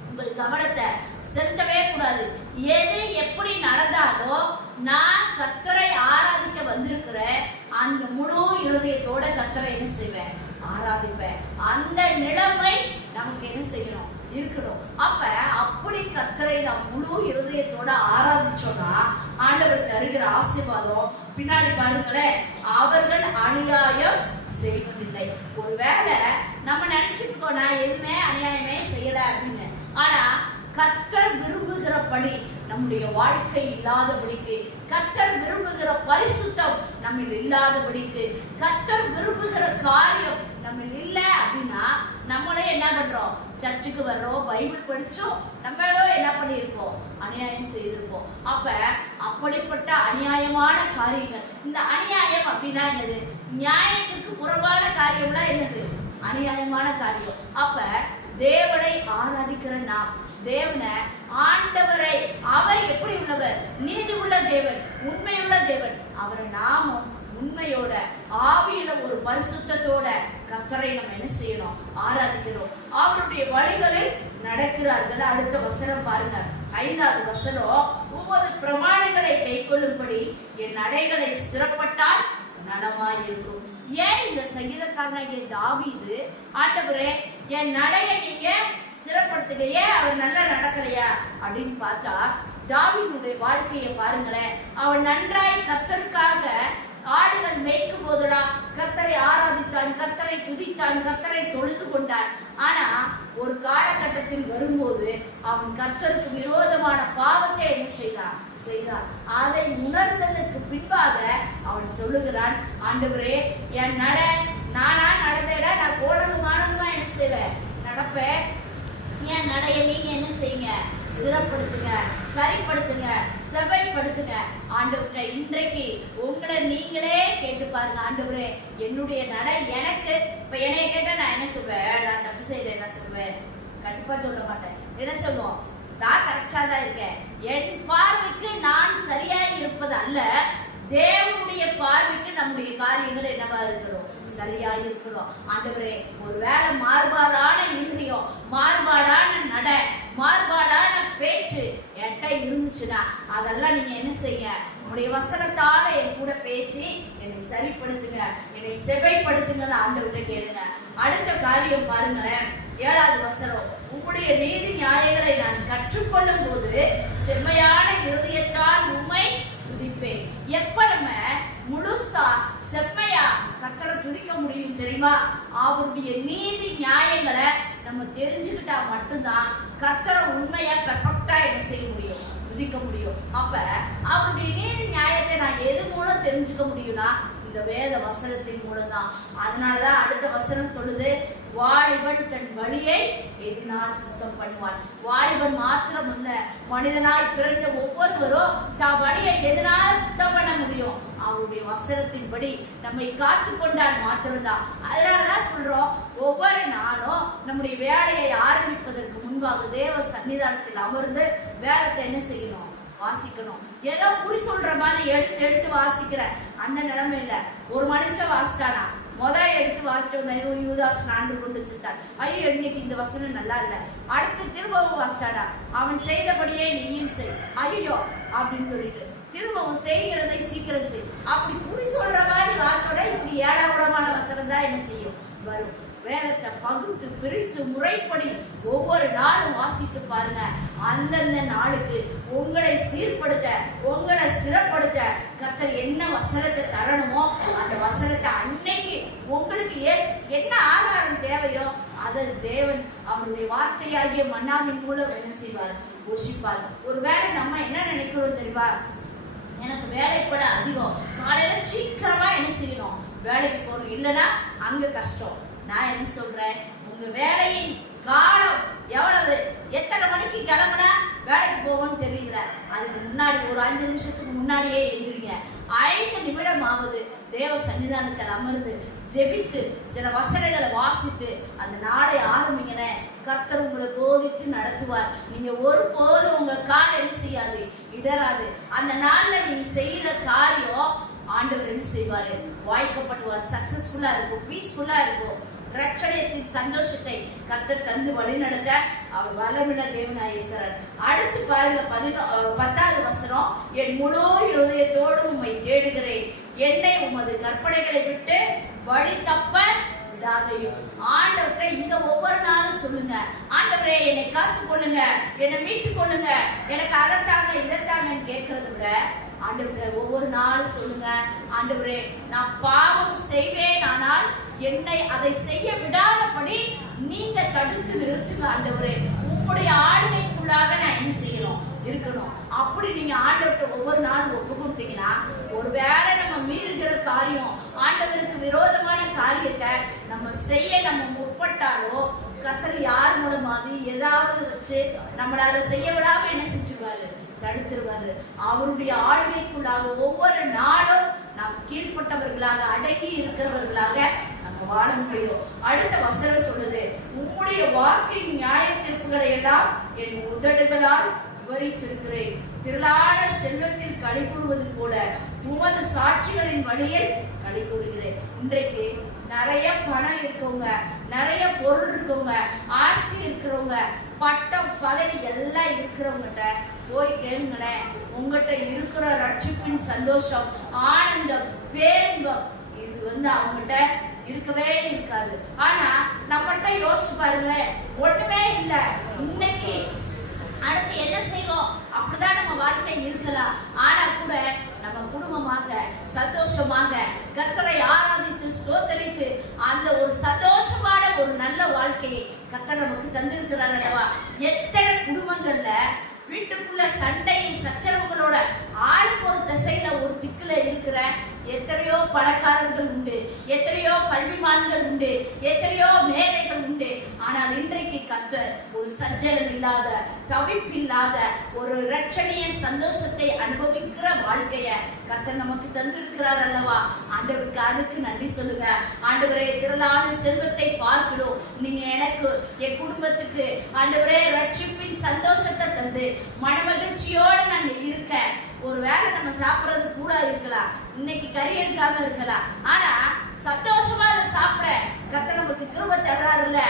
உங்கள் கவனத்தை செலுத்தவே கூடாது. எது எப்படி நடந்தாலும் நான் கர்த்தரை ஆராதிக்க வந்திருக்கிறேன், அந்த முழு இருதயத்தோட கர்த்தரை என்ன செய்வேன்? ஆராதிப்பேன். அந்த நிலைமை நமக்கு என்ன செய்யணும்? இருக்கணும். அப்ப அப்படி கர்த்தரை நாம் முழு இருதயத்தோட ஆராதிச்சோம்னா ஆண்டவர் தருகிற ஆசீர்வாதம் பின்னாடி பாருங்களேன், அவர்கள் அநியாயம் செய்வதில்லை. ஒருவேளை நம்ம நினைச்சிருக்கோம் நான் எதுவுமே அநியாயமே செய்யல அப்படின்னு, ஆனா கர்த்தர் விரும்புகிறபடி நம்முடைய வாழ்க்கை இல்லாதபடிக்கு, கர்த்தர் விரும்புகிற பரிசுத்தம் நம்ம இல்லாதபடிக்கு, கர்த்தர் விரும்புகிற காரியம் நம்ம இல்லை அப்படின்னா நம்மளே என்ன பண்றோம்? சர்ச்சுக்கு வர்றோம், பைபிள் படிச்சோம், நம்மளும் என்ன பண்ணியிருப்போம்? அநியாயம் செய்திருப்போம். அப்ப அப்படிப்பட்ட அநியாயமான காரியங்கள், இந்த அநியாயம் அப்படின்னா என்னது? நியாயத்துக்கு புறம்பான காரியம்னா என்னது? அநியாயமான காரியம். அப்ப தேவனை ஆராதிக்கிற நாம், தேவனை, ஆண்டவரை, அவர் எப்படி உள்ளவர்? நீதி உள்ள தேவன், உண்மையுள்ள தேவன். அவரை நாமும் உண்மையோட ஆவியில ஒரு பரிசுத்தத்தோட கர்த்தரை நம்ம என்ன செய்யணும்? ஆராதிக்கணும். அவருடைய வழிகளில் நடக்கிறார்கள். அடுத்த வசனம் பாருங்க, 5வது வசனம், உமது பிரமாணங்களை கைக்கொள்ளும்படி என் நடைகளை ஸ்திரப்பட்டால் நலமாயிருக்கும். ஏன் இந்த சங்கீதக்காரனாகிய தாவீது ஆண்டவரே என் நடையை நீங்க ஸ்திரப்படுத்துங்க, ஏன் அவர் நல்லா நடக்கலையா அப்படின்னு பார்த்தா, தாவீதுடைய வாழ்க்கையை பாருங்களேன். அவன் நன்றாய் கர்த்தருக்காக ஆடுகள் மேய்க்கும் போதெல்லாம் கர்த்தரை ஆராதித்தான், கர்த்தரை துதித்தான், கர்த்தரை தொழுது கொண்டான். ஆனா ஒரு காலகட்டத்தில் வரும்போது அவன் கர்த்தருக்கு விரோதமான பாவத்தை என்ன செய்தான். அதை உணர்ந்ததற்கு பின்பாக அவன் சொல்லுகிறான், ஆண்டவரே என் நானா நடந்தேடா, நான் கோணலுமானதுமா என்ன செய்வேன்? நடப்பேன். என் நடைய நீங்க என்ன செய்யுங்க? சிறப்படுத்துங்க, சரிப்படுத்துங்க, செவ்வாய்ப்படுத்துங்க. ஆண்டவரே இன்றைக்கு உங்களை நீங்களே கேட்டு பாருங்க, ஆண்டவரே என்னுடைய நடை எனக்கு, இப்ப என்னைய கேட்டா நான் என்ன சொல்வேன்? நான் தப்பு செய்யறேன் என்ன சொல்வேன்? கண்டிப்பா சொல்ல மாட்டேன். என்ன சொல்லுவோம்? நான் கரெக்டா தான் இருக்கேன். என் பார்வைக்கு நான் சரியாய் இருப்பது அல்ல, தேவனுடைய பார்வைக்கு நம்முடைய காரியங்கள் என்னவா இருக்கிறோம், சரியா இருக்கிறோம். ஆண்டவரே, ஒருவேளை மாறுபாடான இருதயம், மாறுபாடான நட, மாறுபாடான பேச்சு என்கிட்ட இருந்துச்சுன்னா அதெல்லாம் நீங்க என்ன செய்ய, உங்களுடைய வசனத்தால என் கூட பேசி என்னை சரிப்படுத்துங்க, என்னை செவைப்படுத்துங்கன்னு ஆண்டவர்கிட்ட கேளுங்க. அடுத்த காரியம் பாருங்களேன், 7வது வசனம், உங்களுடைய நீதி நியாயங்களை நான் கற்றுக்கொள்ளும் போது செம்மையான இருதயத்தால் உம்மை துதிப்பேன். எப்ப நம்ம முழுசா செம்மையா கர்த்தரை துதிக்க முடியும் தெரியுமா? அவருடைய நீதி நியாயங்களை நம்ம தெரிஞ்சுக்கிட்டா மட்டும்தான் கர்த்தரை உண்மையா பெர்ஃபெக்ட்டா என்ன செய்ய முடியும், துதிக்க முடியும். அப்ப அவருடைய நீதி நியாயத்தை நான் எது மூலம் தெரிஞ்சுக்க முடியும்னா இந்த வேத வசனத்தின் மூலம் தான். அதனாலதான் அடுத்த வசனம் சொல்லுது, வாலிபன் தன் வழியை எதினால் சுத்தம் பண்ணுவான். வாலிபன் மாத்திரம் இல்ல, மனிதனாய் பிறந்த ஒவ்வொருவரும் தான் வழியை எதனால சுத்தம் பண்ண முடியும், அவருடைய வசனத்தின்படி நம்மை காத்து கொண்டால் மாத்திரம்தான். அதனாலதான் சொல்றோம், ஒவ்வொரு நாளும் நம்முடைய வேலையை ஆரம்பிப்பதற்கு முன்பாக தேவ சன்னிதானத்தில் அமர்ந்து வேதத்தை என்ன செய்யணும், வாசிக்கணும். ஏதோ குறி சொல்ற மாதிரி எடுத்து எடுத்து வாசிக்கிற அந்த நிலைமை இல்ல. ஒரு மனுஷன் வாசித்தானா எடுத்து வாசிட்டோம், யூதாஸ் 4 கொண்டு செத்தார், ஐயோ இன்னைக்கு இந்த வசனம் நல்லா இல்ல. அடுத்து திரும்பவும் வாசித்தானா, அவன் செய்தபடியே நீயும் செய், ஐயோ அப்படின்னு சொல்லிட்டு திரும்பவும் செய்கிறதை சீக்கிரம் செய். அப்படி குறி சொல்ற மாதிரி வாசிச்சோட இப்படி ஏடாகுடமான வசனம் தான் என்ன செய்யும், வரும். வேதத்தை பகுத்து பிரித்து முறைப்படி ஒவ்வொரு நாளும் வாசித்து பாருங்க. அந்தந்த நாளுக்கு உங்களை சீர்படுத்த, உங்களை சிறப்படுத்த கர்த்தர் என்ன வசனத்தை தரணுமோ அந்த வசனத்தை அன்னைக்கு உங்களுக்கு என்ன ஆதாரம் தேவையோ அதை தேவன் அவருடைய வார்த்தையாகிய மன்னாவின் மூலம் என்ன செய்வார், போஷிப்பார். ஒருவேளை நம்ம என்ன நினைக்கிறோம் தெரியுமா, எனக்கு வேலைப்பட அதிகம், காலையில சீக்கிரமா என்ன செய்யணும், வேலைக்கு போகணும், இல்லைன்னா அங்க கஷ்டம். நான் என்ன சொல்றேன், உங்க வேலையின் காலம் எவ்வளவு, எத்தனை மணிக்கு கிளம்புனா வேலைக்கு போவோம்னு தெரியல, அதுக்கு முன்னாடி ஒரு 5 நிமிஷத்துக்கு முன்னாடியே எழுந்திரிங்க. 5 நிமிடமாவது தேவ சன்னிதானத்தில் அமர்ந்து ஜெபித்து சில வசனங்களை வாசித்து அந்த நாளை ஆரம்பிங்கன. கர்த்தர் உங்களை போதித்து நடத்துவார். நீங்க ஒருபோதும் உங்க கால் என்ன செய்யாது, இடராது. அந்த நாள்ல நீங்க செய்யற காரியம் ஆண்டவர் என்ன செய்வாரு, வாய்க்கப்படுவார். சக்சஸ்ஃபுல்லா இருக்கும், பீஸ்ஃபுல்லா இருக்கும். ரட்சணியத்தின் சந்தோஷத்தை கர்த்தர் தந்து வழி நடத்த அவர் வல்லமையுள்ள தேவனாய் இருக்கிறார். அடுத்து பாருங்க 10வது வசனம், என் முழு இருதயத்தோடு உம்மை தேடுகிறேன், என்னை உமது கற்பனைகளை விட்டு வழி தப்ப விடாதையும். ஆண்டவரே இதை ஒவ்வொரு நாளும் சொல்லுங்க, ஆண்டவரே என்னை காத்து கொள்ளுங்க, என்னை மீட்டு கொள்ளுங்க, எனக்கு அதைத்தாங்க இதைத்தாங்கன்னு கேட்கறத விட ஆண்டவரே ஒவ்வொரு நாளும் சொல்லுங்க, ஆண்டவரே நான் பாவம் செய்வேன், ஆனால் என்னை அதை செய்ய விடாதபடி நீங்க தடுத்து நிறுத்துங்க. ஆண்டவரே உங்களுடைய ஆளுகைக்குள்ளாக நான் என்ன செய்யணும், இருக்கணும். அப்படி நீங்க ஆண்டவர்கிட்ட ஒவ்வொரு நாளும் ஒப்பு கொடுத்தீங்கன்னா, ஒருவேளை நம்ம மீறுகிற காரியம், ஆண்டவருக்கு விரோதமான காரியத்தை நம்ம செய்ய நம்ம முற்பட்டாலோ கர்த்தர் யார் மூலமாவது ஏதாவது வச்சு நம்மள அதை செய்ய விடாம என்ன செஞ்சுருவாரு, தடுத்துருவாரு. அவருடைய ஆளுகைக்குள்ளாக ஒவ்வொரு நாளும் நாம் கீழ்பட்டவர்களாக அடங்கி இருக்கிறவர்களாக நம்ம வாழ முடியும். அடுத்த வசனம் சொல்லுது, உம்முடைய வாக்கின் நியாய தீர்ப்புகளை எல்லாம் என் உதடுகளால் விவரித்திருக்கிறேன். திரளான செல்வத்தில் களி கூறுவது போல உமது சாட்சிகளின் வழியில் களி கூறுகிறேன். இன்றைக்கு நிறைய பணம் இருக்கவங்க, நிறைய பொருள் இருக்கவங்க, ஆஸ்தி இருக்கிறவங்க, பட்டம் பதவி எல்லாம் இருக்கிறவங்கிட்ட போய் கேளுங்களேன், உங்ககிட்ட இருக்கிற ரட்சிப்பின் சந்தோஷம், ஆனந்தம், பேரின்பம் இது அவங்ககிட்ட இருக்கவே இருக்காது. ஆனா நம்மகிட்ட யோசிச்சு பாருங்களேன், ஒண்ணுமே இல்லை. இன்னைக்கு அடுத்து என்ன செய்வோம், அப்படிதான் நம்ம வாழ்க்கை இருக்கலாம். ஆனா கூட நம்ம குடும்பமாக சந்தோஷமாக கர்த்தரை ஆராதித்து ஸ்தோத்தரித்து அந்த ஒரு சந்தோஷமான ஒரு நல்ல வாழ்க்கையை கர்த்தர் நமக்கு தந்திருக்கிறார் அல்லவா. எத்தனை குடும்பங்கள்ல வீட்டுக்குள்ள சண்டையும் சச்சரவுகளோட ஆளுக்கு ஒரு திசையில ஒரு திக்குல இருக்கிற எத்தனையோ பணக்காரர்கள் உண்டு, எத்தனையோ கல்விமான்கள் உண்டு, எத்தனையோ மேதைகள் உண்டு. ஆனால் இன்றைக்கு கர்த்தர் ஒரு சஞ்சலம் இல்லாத, தவிப்பில்லாத ஒரு இரட்சணிய சந்தோஷத்தை அனுபவிக்கிற வாழ்க்கைய கர்த்தர் நமக்கு தந்திருக்கிறார் அல்லவா. ஆண்டவருக்கு அதுக்கு நன்றி சொல்லுங்க. ஆண்டவரே திரளான செல்வத்தை பார்க்கிறோம், நீங்க எனக்கு என் குடும்பத்துக்கு ஆண்டவரே ரட்சிப்பின் சந்தோஷத்தை தந்து மனமகிழ்ச்சியோடு நாங்க இருக்க. ஒருவேளை நம்ம சாப்பிட்றது கூட இருக்கலாம், இன்னைக்கு கறி எடுக்காம இருக்கலாம், ஆனா சந்தோஷமா அதை சாப்பிட கர்த்தர் நமக்கு கிருபை தர்றாருல்ல,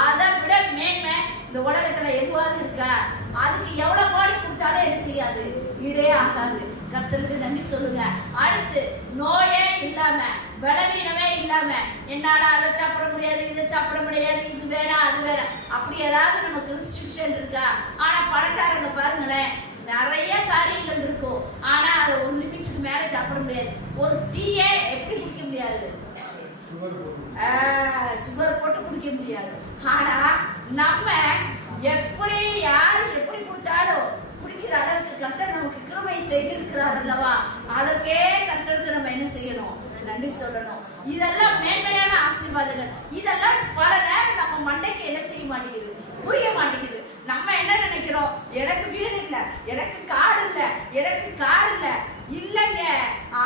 அதை விட மேன்மை இந்த உலகத்துல எதுவாது இருக்கா? அதுக்கு எவ்வளவு கோடி கொடுத்தாலும் என்ன செய்யாது, ஈடே ஆகாது. கர்த்தருக்கு நன்றி சொல்லுங்க. அடுத்து நோயே இல்லாம, பலவீனமே இல்லாம, என்னால அதை சாப்பிட முடியாது, இதை சாப்பிட முடியாது, இது வேணாம் அது வேணாம், அப்படி ஏதாவது நமக்கு ரெஸ்ட்ரிக்ஷன் இருக்கா? ஆனா பணக்காரங்க பாருங்களேன், நிறைய காரியங்கள் இருக்கும், ஆனா அதை ஒரு லிமிட்டுக்கு மேல சாப்பிட முடியாது. ஒரு டீயே எப்படி குடிக்க முடியாது, சுகர் போட்டு குடிக்க முடியாது. ஆனா நம்ம எப்படி யாரு எப்படி கொடுத்தாலும் குடிக்கிற அளவுக்கு கர்த்தர் நமக்கு கிருபை செய்திருக்கிறார் அல்லவா? அதற்கே கர்த்தருக்கு நம்ம என்ன செய்யணும், நன்றி சொல்லணும். இதெல்லாம் மேன்மையான ஆசீர்வாதங்கள். இதெல்லாம் பல நேரம் நம்ம மண்டைக்கு என்ன செய்ய மாட்டேங்குது, புரிய மாட்டேங்குது. நம்ம என்ன நினைக்கிறோம், எனக்கு வீடு இல்ல, எனக்கு கார் இல்ல, எனக்கு கார் இல்ல. இல்லைங்க,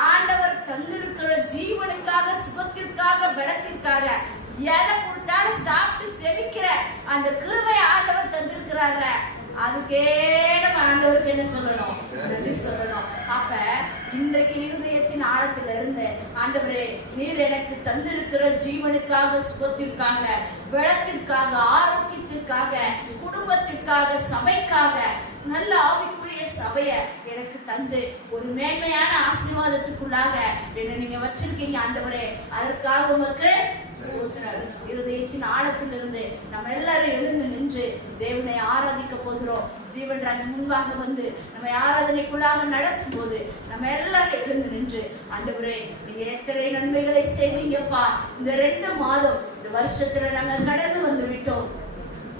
ஆண்டவர் தந்திருக்கிற ஜீவனுக்காக, சுகத்திற்காக, பலத்திற்காக எதை கொடுத்தாலும் சாப்பிட்டு செவிக்கிற அந்த கிருபை ஆண்டவர் தந்திருக்கிறார்ல, அதுக்கே நம்ம ஆண்டவருக்கு என்ன சொல்லணும், நன்றி சொல்லணும். அப்ப இன்றைக்கு இருதயத்தின் ஆழத்துல இருந்து, ஆண்டவரே நீர் எனக்கு தந்திருக்கிற ஜீவனுக்காக, சுகத்திற்காக, பலத்திற்காக, ஆரோக்கியத்திற்காக, குடும்பத்திற்காக, சபைக்காக, நல்ல ஆவிக்குரிய சபைய எனக்கு தந்து ஒரு மேன்மையான ஆசீர்வாதத்துக்குள்ளாக என்ன நீங்க வச்சிருக்கீங்க ஆண்டவரே. அதற்காக உமக்கு ஸ்தோத்திரம். இருதயத்தின் ஆழத்திலிருந்து நம்ம எல்லாரும் எழுந்து நின்று தேவனை ஆராதிக்க போகிறோம். ஜீவன்ராஜ் முன்பாக வந்து நம்ம ஆராதனைக்குள்ளாக நடத்தும் போது நம்ம எல்லாரும் எழுந்து நின்று, ஆண்டவரே நீங்க எத்தனை நன்மைகளை செய்வீங்கப்பா, இந்த 2 மாதம் இந்த வருஷத்துல நாங்க கடந்து வந்து விட்டோம்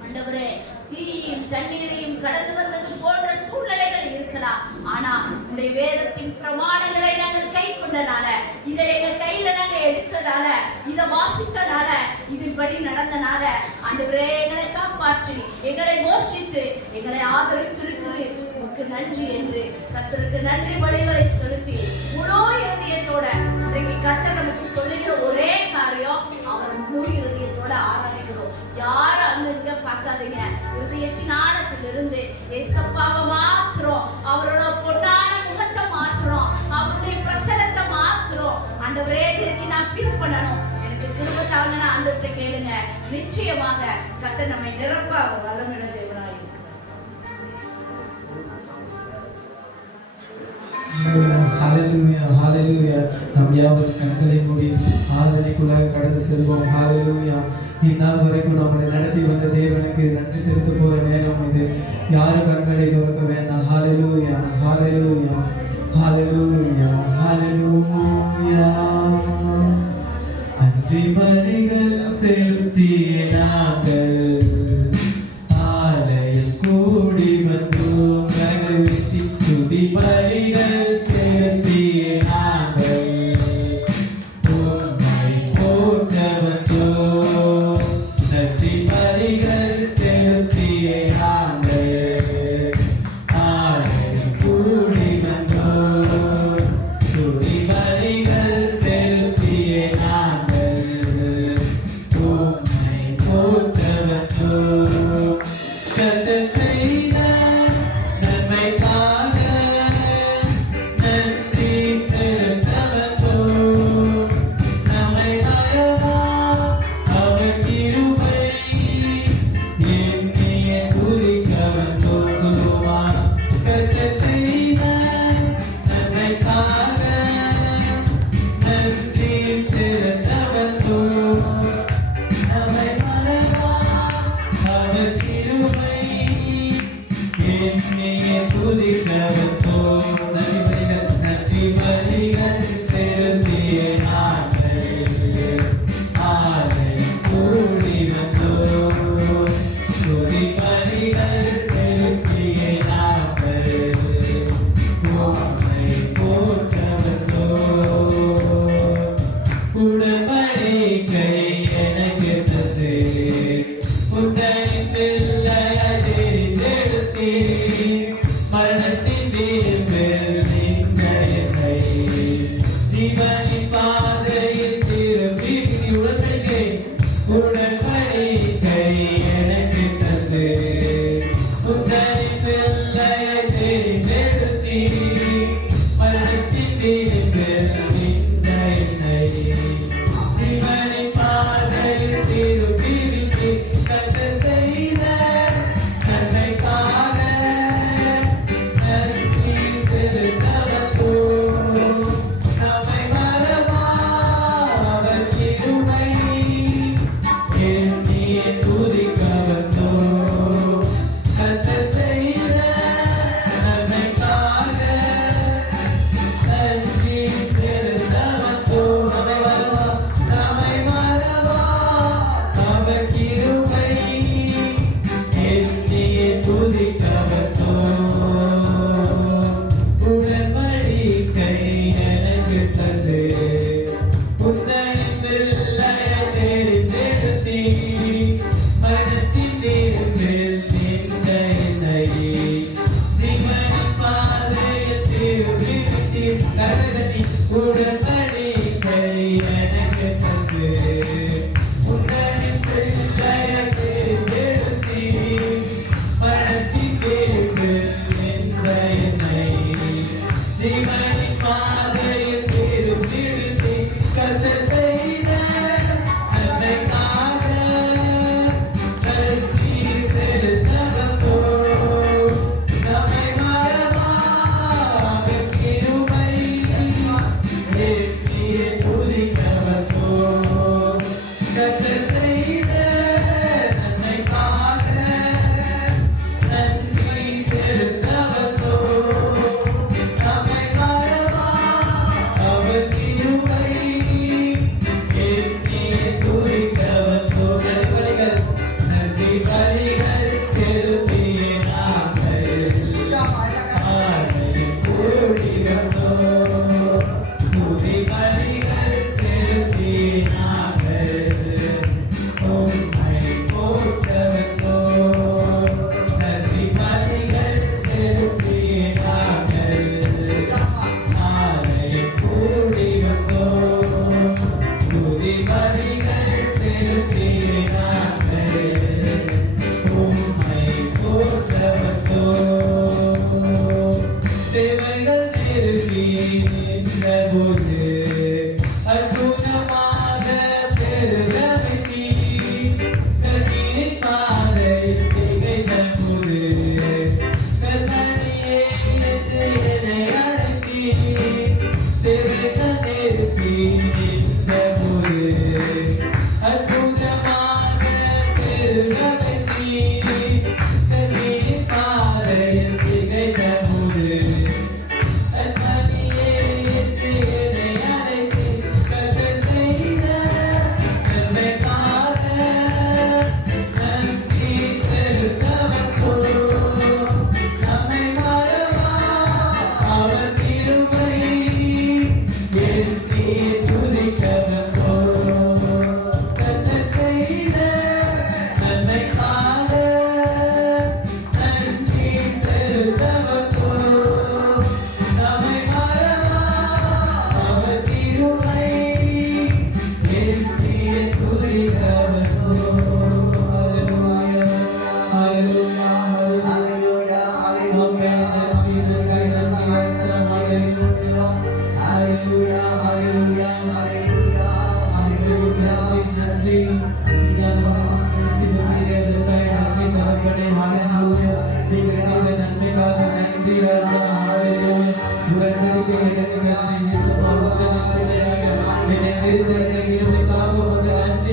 ஆண்டவரே. தீயும் தண்ணீரையும் கடந்து வந்தது போன்ற சூழ்நிலைகள் இருக்கலாம், ஆனா உங்களுடைய வேதத்தின் பிரமாணங்களை நாங்கள் கை கொண்டனால, இதை எங்க கையில நாங்க எடுத்ததால, இதை வாசித்தனால, இதுபடி நடந்தனால ஆண்டவரே எங்களை காப்பாற்றி, எங்களை போஷித்து, எங்களை ஆதரித்திருக்கிறீர். உமக்கு நன்றி என்று கர்த்தருக்கு நன்றி பலிகளை செலுத்தி முழு இருதயத்தோட இன்றைக்கு கர்த்தர் நமக்கு சொல்லுகிற ஒரே காரியம், அவர் முழு இருதயத்தோட ஆராதிக்கிறோம். யாரும் அங்க பார்க்காதீங்க, இருதயத்தின் ஆழத்திலிருந்து ஏசப்பாவை மாத்திரம், அவரோட பொன்னான முகத்தை மாத்திரம், அவருடைய பிரசனத்தை மாத்திரம் ஆண்டவரே நான் ஃபீல் பண்ணணும், எனக்கு கிருபை தாங்கன்னு ஆண்டவர்கிட்ட கேளுங்க. நிச்சயமாக கர்த்தர் நம்மை நிரப்ப வல்லமையுள்ள தேவனாய் ஹல்லேலூயா ஹல்லேலூயா. நாம் யாவரும் கண்களை மூடி ஆராதனைக்குள்ளாக கடந்து செல்வோம். ஹல்லேலூயா. இந்நாள் வரைக்கும் நம்மளை நடத்தி வந்த தேவனுக்கு நன்றி செலுத்த போற நேரம் இது. யாரும் கண்களை திறக்க வேண்டாம். ஹல்லேலூயா ஹல்லேலூயா ஹல்லேலூயா ஹல்லேலூயா. நன்றி பலிகள் செலுத்திய நாங்கள் ஆலயம் கூடி வந்தோம். துதி பலிகள் செலுத்திய நாங்கள் உம்மை போற்ற வந்தோம். நன்றி பலிகள் செலுத்திய நாங்கள் ஆலயம் கூடி வந்தோம். துதி பலிகள் செலுத்திய நாங்கள் உம்மை போற்ற வந்தோம். கர்த்தர் செய்த நன்மைக்காக நன்றி செலுத்த வந்தோம். நம்மை மறவா அவர் கிருபை எண்ணிய துதி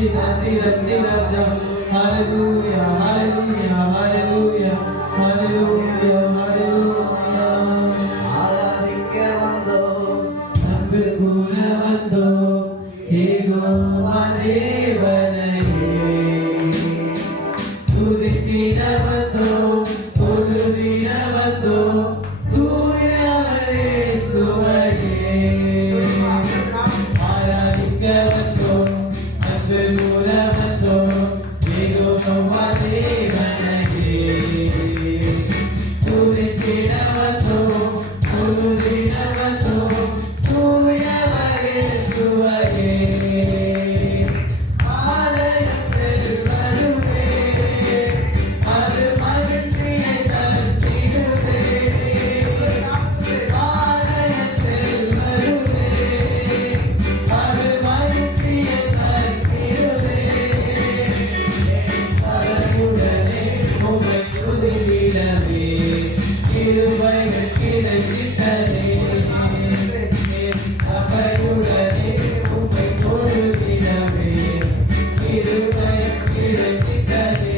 நன்றி நன்றி நன்றி ராஜா. ஹalleluya ஹalleluya ஹalleluya ஹalleluya ஹalleluya. ஆராதிக்க வந்தோம், அன்பு கூற வந்தோம் யெகோவா தேவனையே. துதித்திட வந்தோம், தொழுதிட வந்தோம் தூயவரே சுவையே. ஆராதிக்க வந்தோம், அன்பு கூற வந்தோம் யெகோவா தேவனையே. துதித்திட வந்தோம், தொழுதிட வந்தோம் தூயவரே சுவையே. ஆலயம் செல்வருமே, அது மகிழ்ச்சியை தந்திடுதே. ஆலயம் செல்வருமே, அது மகிழ்ச்சியை தந்திடுதே. சபையுடனே உம்மை துதித்திடவே, கிருபைகள் கிடைத்திட்டதே. சபையுடனே உம்மை தொழுதிடவே, கிருபைகள் கிடைத்திட்டதே.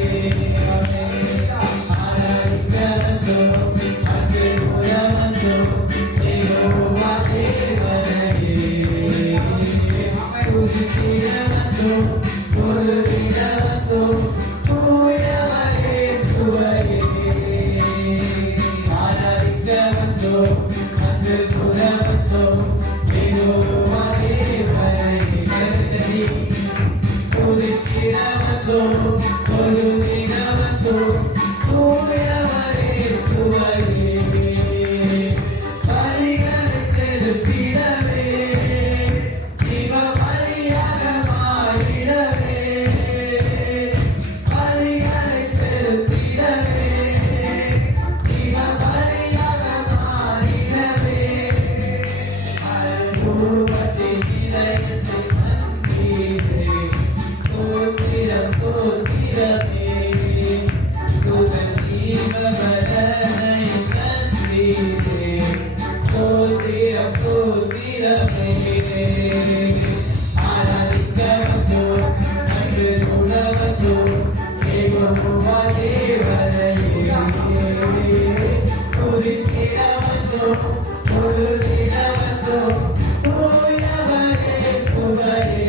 ஆராதிக்க வந்தோம், அன்பு கூற வந்தோம் யெகோவா தேவனையே. துதித்திட வந்தோம், தொழுதிட வந்தோம் தூயவரே சுவையே. ஆராதிக்க வந்தோம், அன்பு கூற வந்தோம் யெகோவா தேவனையே. துதித்திட வந்தோம், தொழுதிட வந்தோம் தூயவரே சுவையே. பலிகளை செலுத்திடவே, ஜீவ பலியாக மாறிடவே. பலிகளை செலுத்திடவே, ஜீவ பலியாக மாறிடவே. அருள்பூர்வத்தின் இதயத்தை மன்னித்தே. ஸ்தோத்திரம் ஸ்தோத்திரமே, சுக ஜீவவரனை நன்றிதே. ஸ்தோத்திரம் ஸ்தோத்திரமே. ஆராதிக்க வந்தோம், அன்பு கூற வந்தோம் யெகோவா தேவனையே. துதித்திட வந்தோம், தொழுதிட வந்தோம் தூயவரே சுவையே.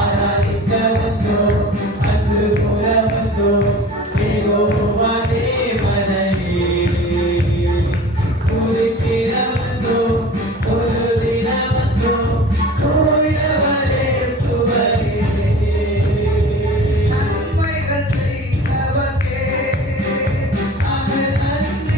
ஆராதிக்க வந்தோம், அன்பு கூற வந்தோம் யெகோவா தேவனையே. துதித்திட வந்தோம், தொழுதிட வந்தோம் தூயவரே சுவையே. நன்மைகள் செய்தவர்க்கே அது நன்றி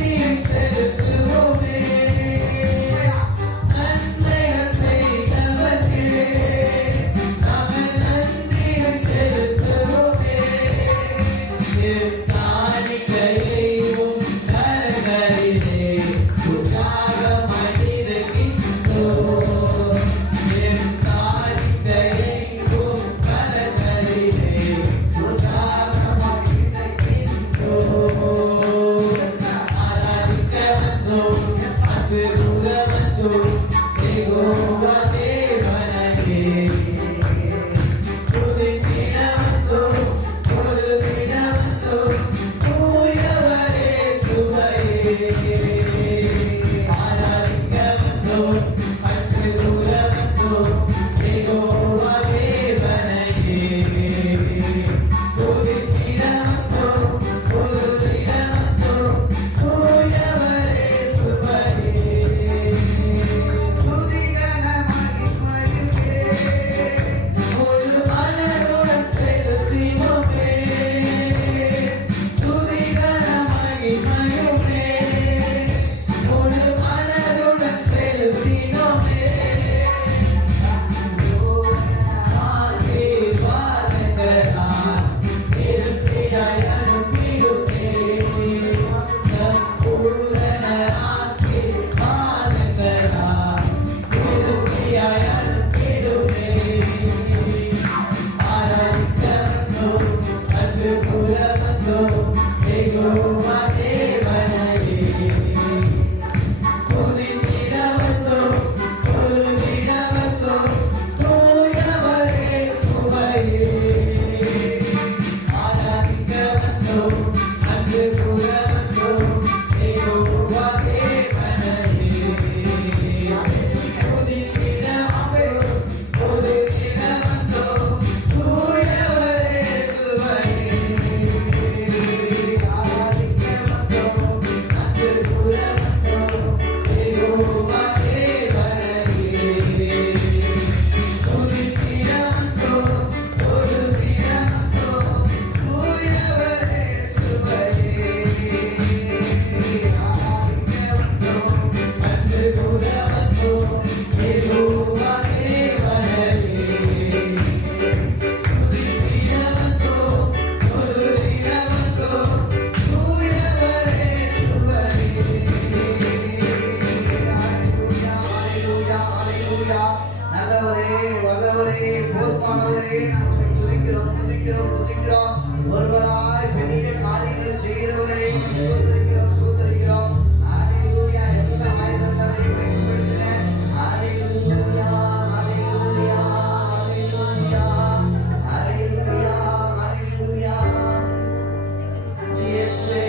ஒருவராய் பெரிய காரியங்களை செய்கிறவரை சோதரிக்கிறோம் சோதரிக்கிறோம். ஹalleluya. எல்லா ஆயுதங்களை பயன்படுத்துங்க. ஹalleluya ஹalleluya ஹalleluya ஹalleluya ஹalleluya. இயேசுவே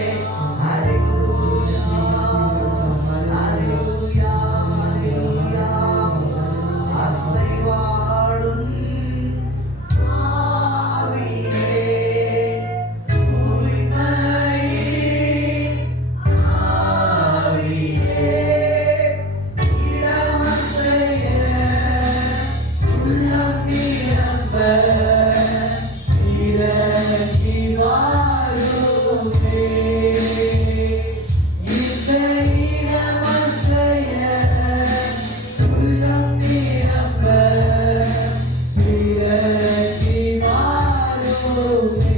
ஹalleluya ஹalleluya ஹalleluya. அசைவாடும் ஆவியே தூய்மையின் ஆவியே இடமசைய உள்ளம் நிரம்ப இறங்கி வாருமே. இந்த இடமசைய உள்ளம் நிரம்ப இறங்கி வாருமே.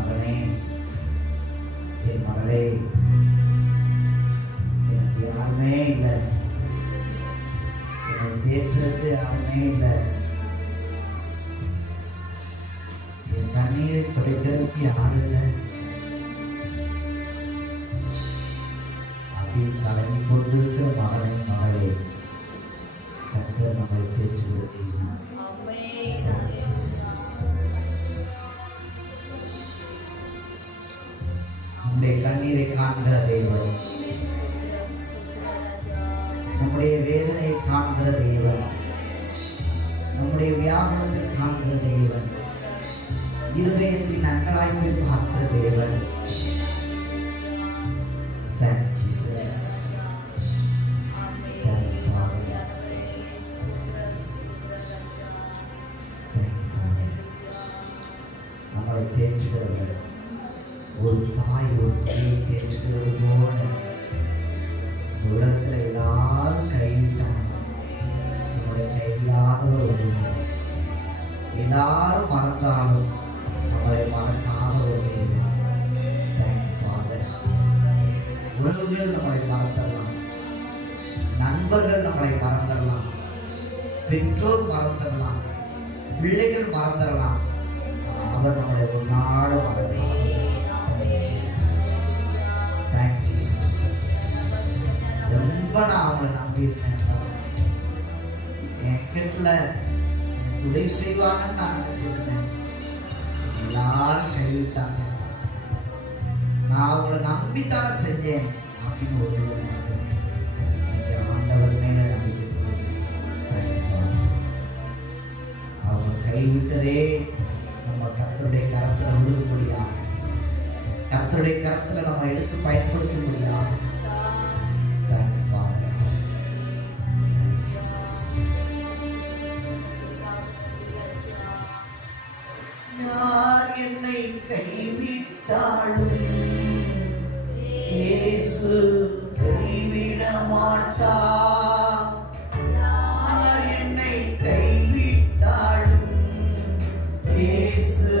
மகனே, என் மகளே, எனக்கு யாருமே இல்லை, என்னை தேற்றுறது யாருமே இல்லை, என் கண்ணீரை துடைக்கிறதுக்கு யாரும் இல்லை அப்படின்னு கலங்கி கொண்டிருக்கிற மகனை, மகளே, கர்த்தர் நம்மளை தேற்றுகிறது. நம்முடைய கண்ணீரை காண்கிற தேவன், நம்முடைய வேதனையை காண்கிற தேவன், நம்முடைய வியாபாரத்தை காண்கிற தேவன், இருதயத்தின் அங்கலாய்ப்பை பார்க்கிற தேவன். Thank you, Jesus. Thank you, Father. Thank you, Father. நம்மளை தேற்றுகிறவர், ஒரு தாய் ஒரு பிள்ளையை தேற்றுகிறது போல உலகத்தில் எல்லாரும் கைவிட்டார், நம்மளை கைவிடாதவர் ஒருவர். எல்லாரும் மறந்தாலும் நம்மளை மறக்காத ஒரு தேவன். Thank you father. உறவுகள் நம்மளை மறந்துடலாம், நண்பர்கள் நம்மளை மறந்துடலாம், பெற்றோர் மறந்துடலாம், பிள்ளைகள் மறந்துடலாம், அவர் நம்மளை ஒரு நாள் மறக்காதவர். Thank you Jesus. ரொம்ப நான் அவங்களை நம்பியிருக்கேன். என் கிட்ட எனக்கு உதவி செய்வாங்கன்னு நான் நினைச்சிருந்தேன். எல்லாரும் கைவிட்டாங்க. நான் அவங்கள நம்பித்தானே செஞ்சேன் அப்படின்னு ஒரு நினைக்கிறேன். இன்னைக்கு ஆண்டவர் மேல நம்பிக்கை அவங்க கைவிட்டதே நம்ம கர்த்தருடைய கரத்துல விழுகும்படியாக, கர்த்தருடைய கரத்துல நம்ம எடுத்து பயன்படுத்தும்படியாக. யார் என்னை கைவிட்டாலும் இயேசு கைவிட மாட்டார். யார் என்னை கைவிட்டாலும் இயேசு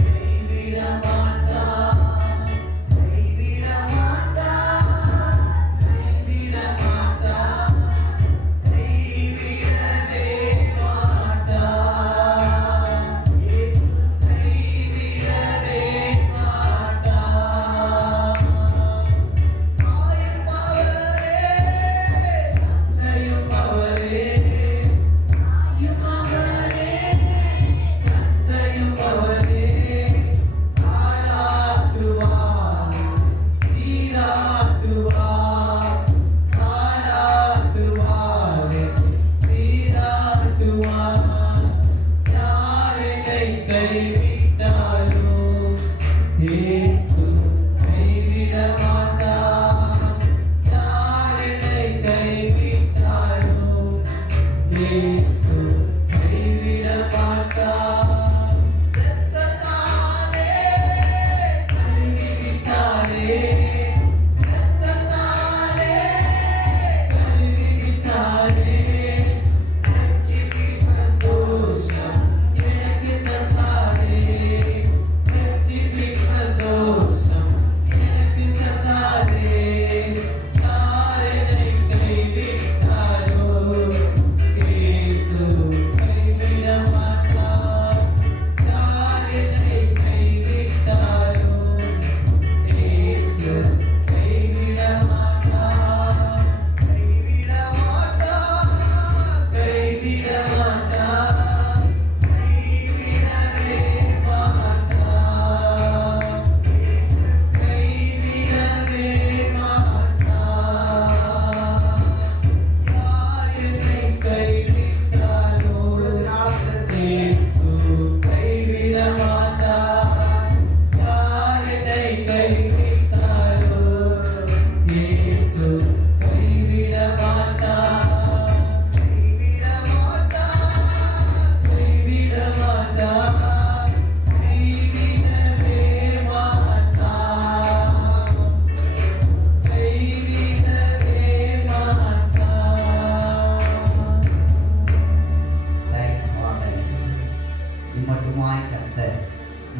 கைவிட மாட்டார். கைவிட மாட்டார், கைவிட மாட்டார், கைவிடவே மாட்டார். அவரே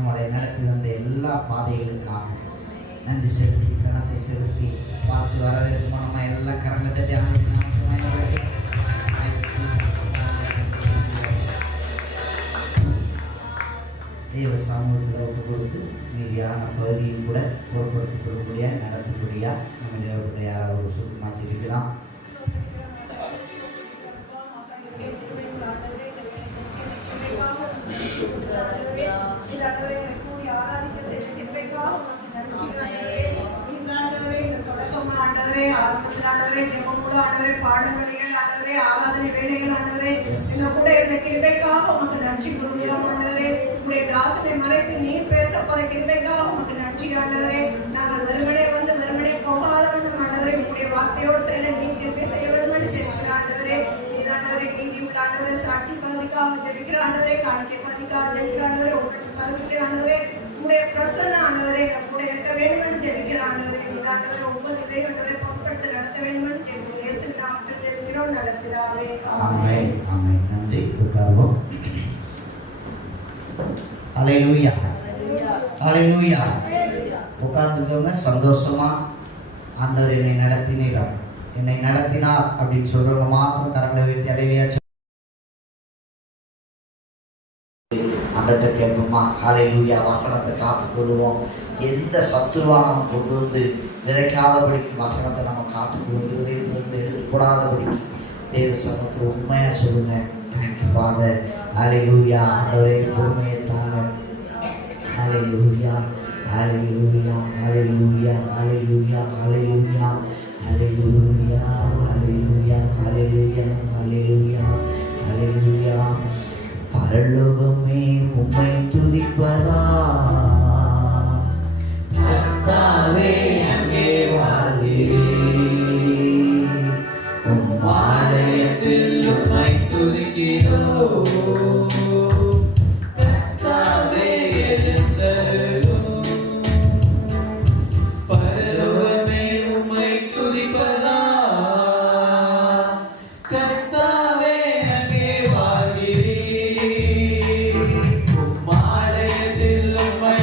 நம்மளை நடத்தி வந்த எல்லா பாதைகளுக்காக நன்றி செலுத்தி கணத்தை செலுத்தி பார்த்து வரவேற்கும் நம்ம எல்லா கரங்களை தட்டி தேவ சமூகத்தில் ஒப்பு கொடுத்து மீதியான பகுதியும் கூட பொருட்படுத்திக் கொள்ளக்கூடிய நடத்தக்கூடிய நம்ம தேவப்பட்ட யாராவது ஒரு சுட்டு மாற்றிருக்கலாம். பாடமணிகள் ஆண்டவரே, ஆராதனை வேலைகள் ஆண்டவரே, என்ன கூட இந்த கிருபைக்காக உமக்கு நன்றி கூறுகிறோம் ஆண்டவரே. உடைய தாசனை மறைத்து நீர் பேச போற கிருபைக்காக உமக்கு நன்றி ஆண்டவரே. நாங்கள் வெறுமனே வந்து வெறுமனே போகாதவர்கள் ஆண்டவரே, உடைய வார்த்தையோடு சேர்ந்து நீர் கிருபை செய்ய வேண்டும் என்று ஆண்டவரே. நீதாண்டவரே நீதி உள்ள ஆண்டவரே, சாட்சி பதிக்காக ஜெபிக்கிற ஆண்டவரே, காணிக்கை பதிக்காக ஜெபிக்கிற ஆண்டவரே, உங்களுக்கு பதிக்கிற ஆண்டவரே, உடைய பிரசன்ன ஆண்டவரே கூட இருக்க வேண்டும் என்று ஜெபிக்கிற ஆண்டவரே. நீதாண்டவரே ஒவ்வொரு இதை ஆண்டவரே பொருட்படுத்த நடத்த வேண்டும் என்று ஜெபிக்கிறேன். ஆமென் ஆமென். நன்றி. உட்கார்வோம். ஹல்லேலூயா ஹல்லேலூயா. உட்கார்ந்துக்கோங்க. சந்தோஷமா ஆண்டவர் என்னை நடத்தினார், என்னை நடத்தினார் அப்படின்னு சொல்றவங்க மாத்திரம் கரங்களை வைத்து ஹல்லேலூயா ஆண்டவர்கிட்ட கேட்போமா? ஹல்லேலூயா. வசனத்தை காத்துக்கொள்வோம். எந்த சத்துருவானம் கொண்டு வந்து விதைக்காதபடிக்கு வசனத்தை நம்ம காத்துக்கொள்கிறது எடுத்து போடாதபடிக்கு தேவ சமூகத்தை உண்மையாக சொல்லுங்க. Thank you father. ஹல்லேலூயா. ஆண்டவரே பொறுமையை தாங்க. ஹல்லேலூயா ஹல்லேலூயா ஹல்லேலூயா ஹல்லேலூயா ஹல்லேலூயா ஹல்லேலூயா ஹல்லேலூயா ஹல்லேலூயா ஹல்லேலூயா ஹல்லேலூயா. பரலோகமே உம்மை துதிப்பதா, கர்த்தாவே அங்கே வாழ்கிறேன், உம் ஆலயத்தில் உம்மை துதிக்கிறோம். கர்த்தாவே எழுந்தருளும். பரலோகமே உம்மை துதிப்பதா, கர்த்தாவே அங்கே வாழ்கிறேன், உம் ஆலயத்தில் உம்மை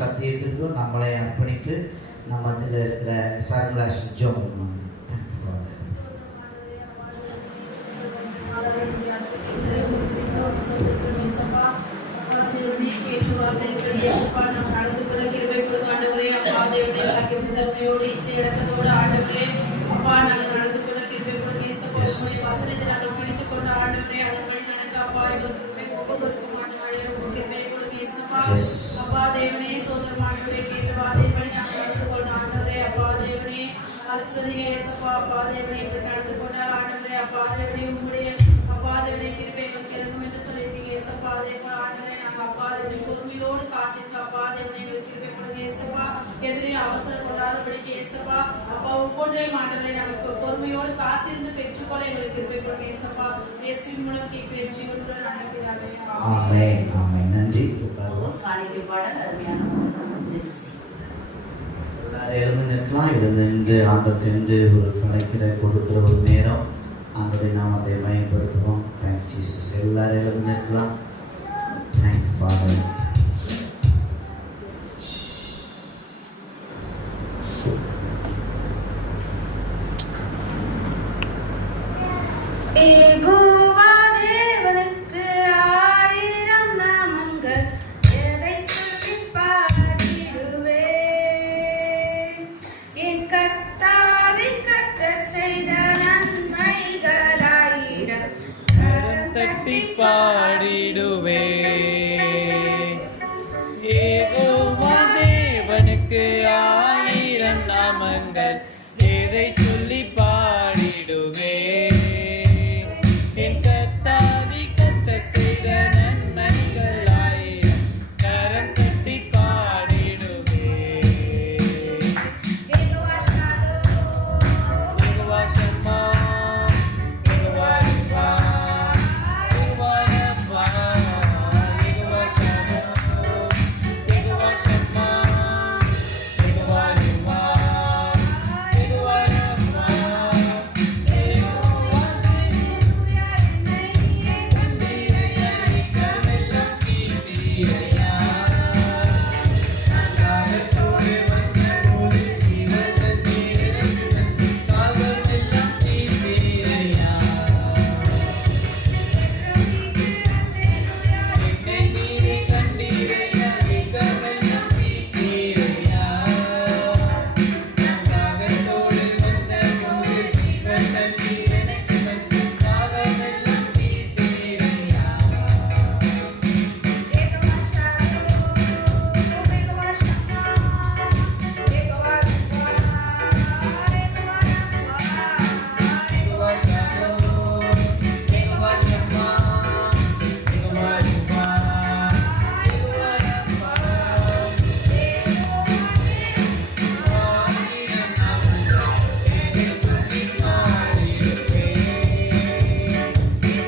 சத்தியத்துக்கும் நம்மளை அர்ப்பணித்து நம்ம இதில் இருக்கிற சர்வலாஷ் ஜோம் பண்ணுவாங்க. அப்பா தேவனே சோதரமானவரே கேட்டு வாதைப்படி நாங்கள் நடந்து கொண்ட ஆண்டவரே அப்பா தேவனே ஆஸ்வதியே ஏசப்பா அப்பா தேவனே இப்படி நடந்து கொண்டார் ஆண்டவரே அப்பா தேவனே உங்களுடைய அப்பா தேவனே கிருபை எங்களுக்கு இறங்கும் என்று சொல்லியிருக்கீங்க ஏசப்பா அதே போல ஆண்டவரே நாங்கள் அப்பா தேவனே பொறுமையோடு காத்திருக்க அப்பா தேவனே எங்களுக்கு கிருபை கொடுங்க அவசரம் கொள்ளாதபடிக்கு ஏசப்பா அப்பா ஒவ்வொன்றையும் ஆண்டவரை நாங்கள் பொறுமையோடு காத்திருந்து பெற்றுக்கொள்ள எங்களுக்கு கிருபை கொடுங்க ஏசப்பா. இயேசுவின் மூலம் கேட்கிறேன் ஜீவனுள்ள நல்ல பிதாவே. ஆமென். ஆமென். நன்றி. உட்காருவோம். காணிக்கை பாடல் அருமையான எல்லாரும் எழுந்து நிற்கலாம். எழுந்து நின்று ஆண்டவருக்கு நின்று ஒரு படைக்கிற கொடுக்கிற ஒரு நேரம் ஆண்டவரை நாம் அதை பயன்படுத்துவோம். Thank Jesus. எல்லாரும் எழுந்து நிற்கலாம். Thank father. யெகோவா தேவனுக்கு ஆயிரம் நாமங்கள், எதைச் சொல்லிப் பாடிடுவேன். என் கர்த்தாவின் கர்த்தர் செய்த நன்மைகள் ஆயிரம், கரம் தட்டி பாடிடுவே. யெகோவா தேவனுக்கு ஆயிரம் நாமங்கள், எதை சொல்லி பாடிடுவே. என் கர்த்தாதி கர்த்தர் செய்த நன்மைகள் ஆயிரம், கரம் தட்டி பாடிடுவே. யெகோவா ஷாலோம், யெகோவா ஷம்மா, யெகோவா ருவா, யெகோவா ரஃபா, யெகோவா ஷாலோம், யெகோவா ஷம்மா, யெகோவா ருவா, யெகோவா ரஃபா, யெகோவா கண்டீரையா, நிக்கமெல்லாம் கீழ்த்தீரையா. நாகத்தோடு வந்த போது ஜீவன் தந்தீரை, காவலெல்லாம் கீழ்த்தீரையா. என்னை நீரே கண்டீரையா, நிக்கமெல்லாம் கீழ்த்தீரையா. நாகத்தோடு வந்த போது ஜீவன் தந்தீரை, காவலெல்லாம் கீழ்த்தீரையா. யெகோவா ஷாலோம், யெகோவா ஷம்மா, யெகோவா ருவா, யெகோவா ரஃபா, யெகோவா ஷாலோம், யெகோவா ஷம்மா, யெகோவா ருவா, யெகோவா ரஃபா. ஆயிரம் நாமங்கள், எதைச் சொல்லி பாடிடுவே.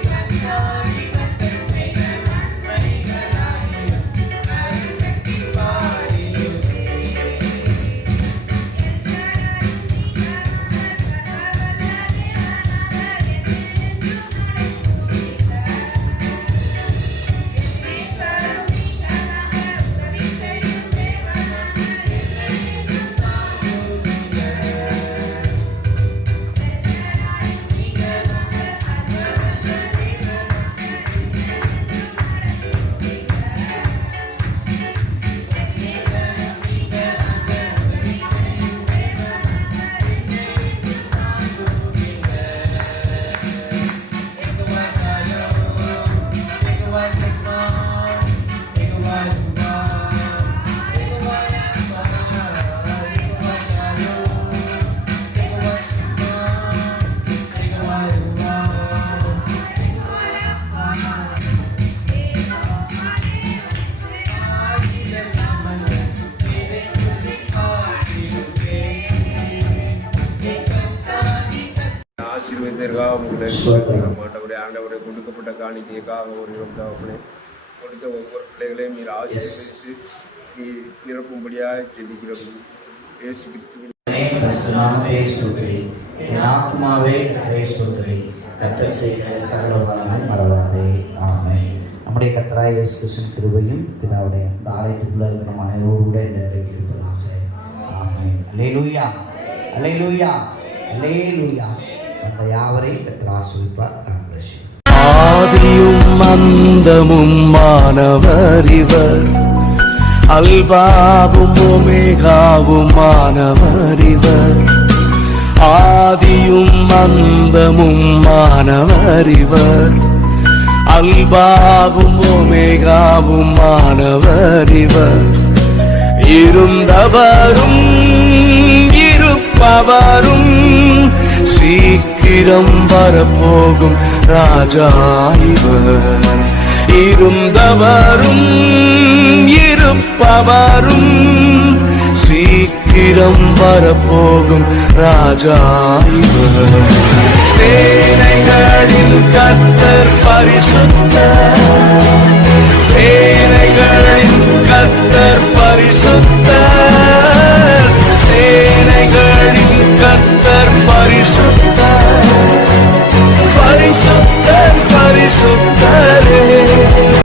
கர்த்தாதி கர்த்தர் செய்த நன்மைகள் ஆயிரம், கரம் தட்டி பாடிடுவே. யெகோவா ஷாலோம், யெகோவா ஷம்மா, யெகோவா ருவா, யெகோவா ரஃபா, யெகோவா ஷாலோம், யெகோவா ஷம்மா, யெகோவா ருவா, யெகோவா ரஃபா. ஆயிரம் நாமங்கள், எதைச் சொல்லி பாடிடுவே. என் கர்த்தாதி கர்த்தர் ஆசீர்வதித்ததற்காக உங்களை ஸ்தோத்திரம். ஆண்டவரே, ஆண்டவரே கொடுக்கப்பட்ட காணிக்கைக்காக ஒரு தகப்பனே கொடுத்த ஒவ்வொரு பிள்ளைகளையும் நீர் ஆசீர்வதித்து நீ நிரப்பும்படியாக ஜெபிக்கிறோம். இயேசு கிறிஸ்துவின் நாமத்தை ஸ்தோத்திரி. என் ஆத்மாவே கர்த்தரை ஸ்தோத்திரி. கர்த்தர் செய்த சகல உபகாரங்களை மறவாதே. ஆமென். நம்முடைய கர்த்தராகிய இயேசு கிறிஸ்துவின் கிருபையும் பிதாவுடைய இந்த ஆலயத்துக்குள்ள இருக்கிற மனைவோடு கூட இன்றைக்கு இருப்பதாக. ஆமென். அல்லேலூயா, அல்லேலூயா, அல்லேலூயா. அந்த யாவரை கர்த்தர் ஆசீர்வதிப்பார். God bless you. ஆதியும் அந்தமும் மானவர் இவர், அல்பாவும் ஒமேகாவும் மானவர் இவர். ஆதியும் அந்தமும் மானவர் இவர், அல்பாவும் ஒமேகாவும் மானவர் இவர். இருந்தவரும் இருப்பவரும் சீக்கிரம் வரப்போகும் ராஜா இவர். இருந்தவரும் இருப்பவரும் சீக்கிரம் மாறப்போகும் ராஜா இவர். சேனைகளின் கர்த்தர் பரிசுத்தர், சேனைகளின் கர்த்தர் பரிசுத்தர்.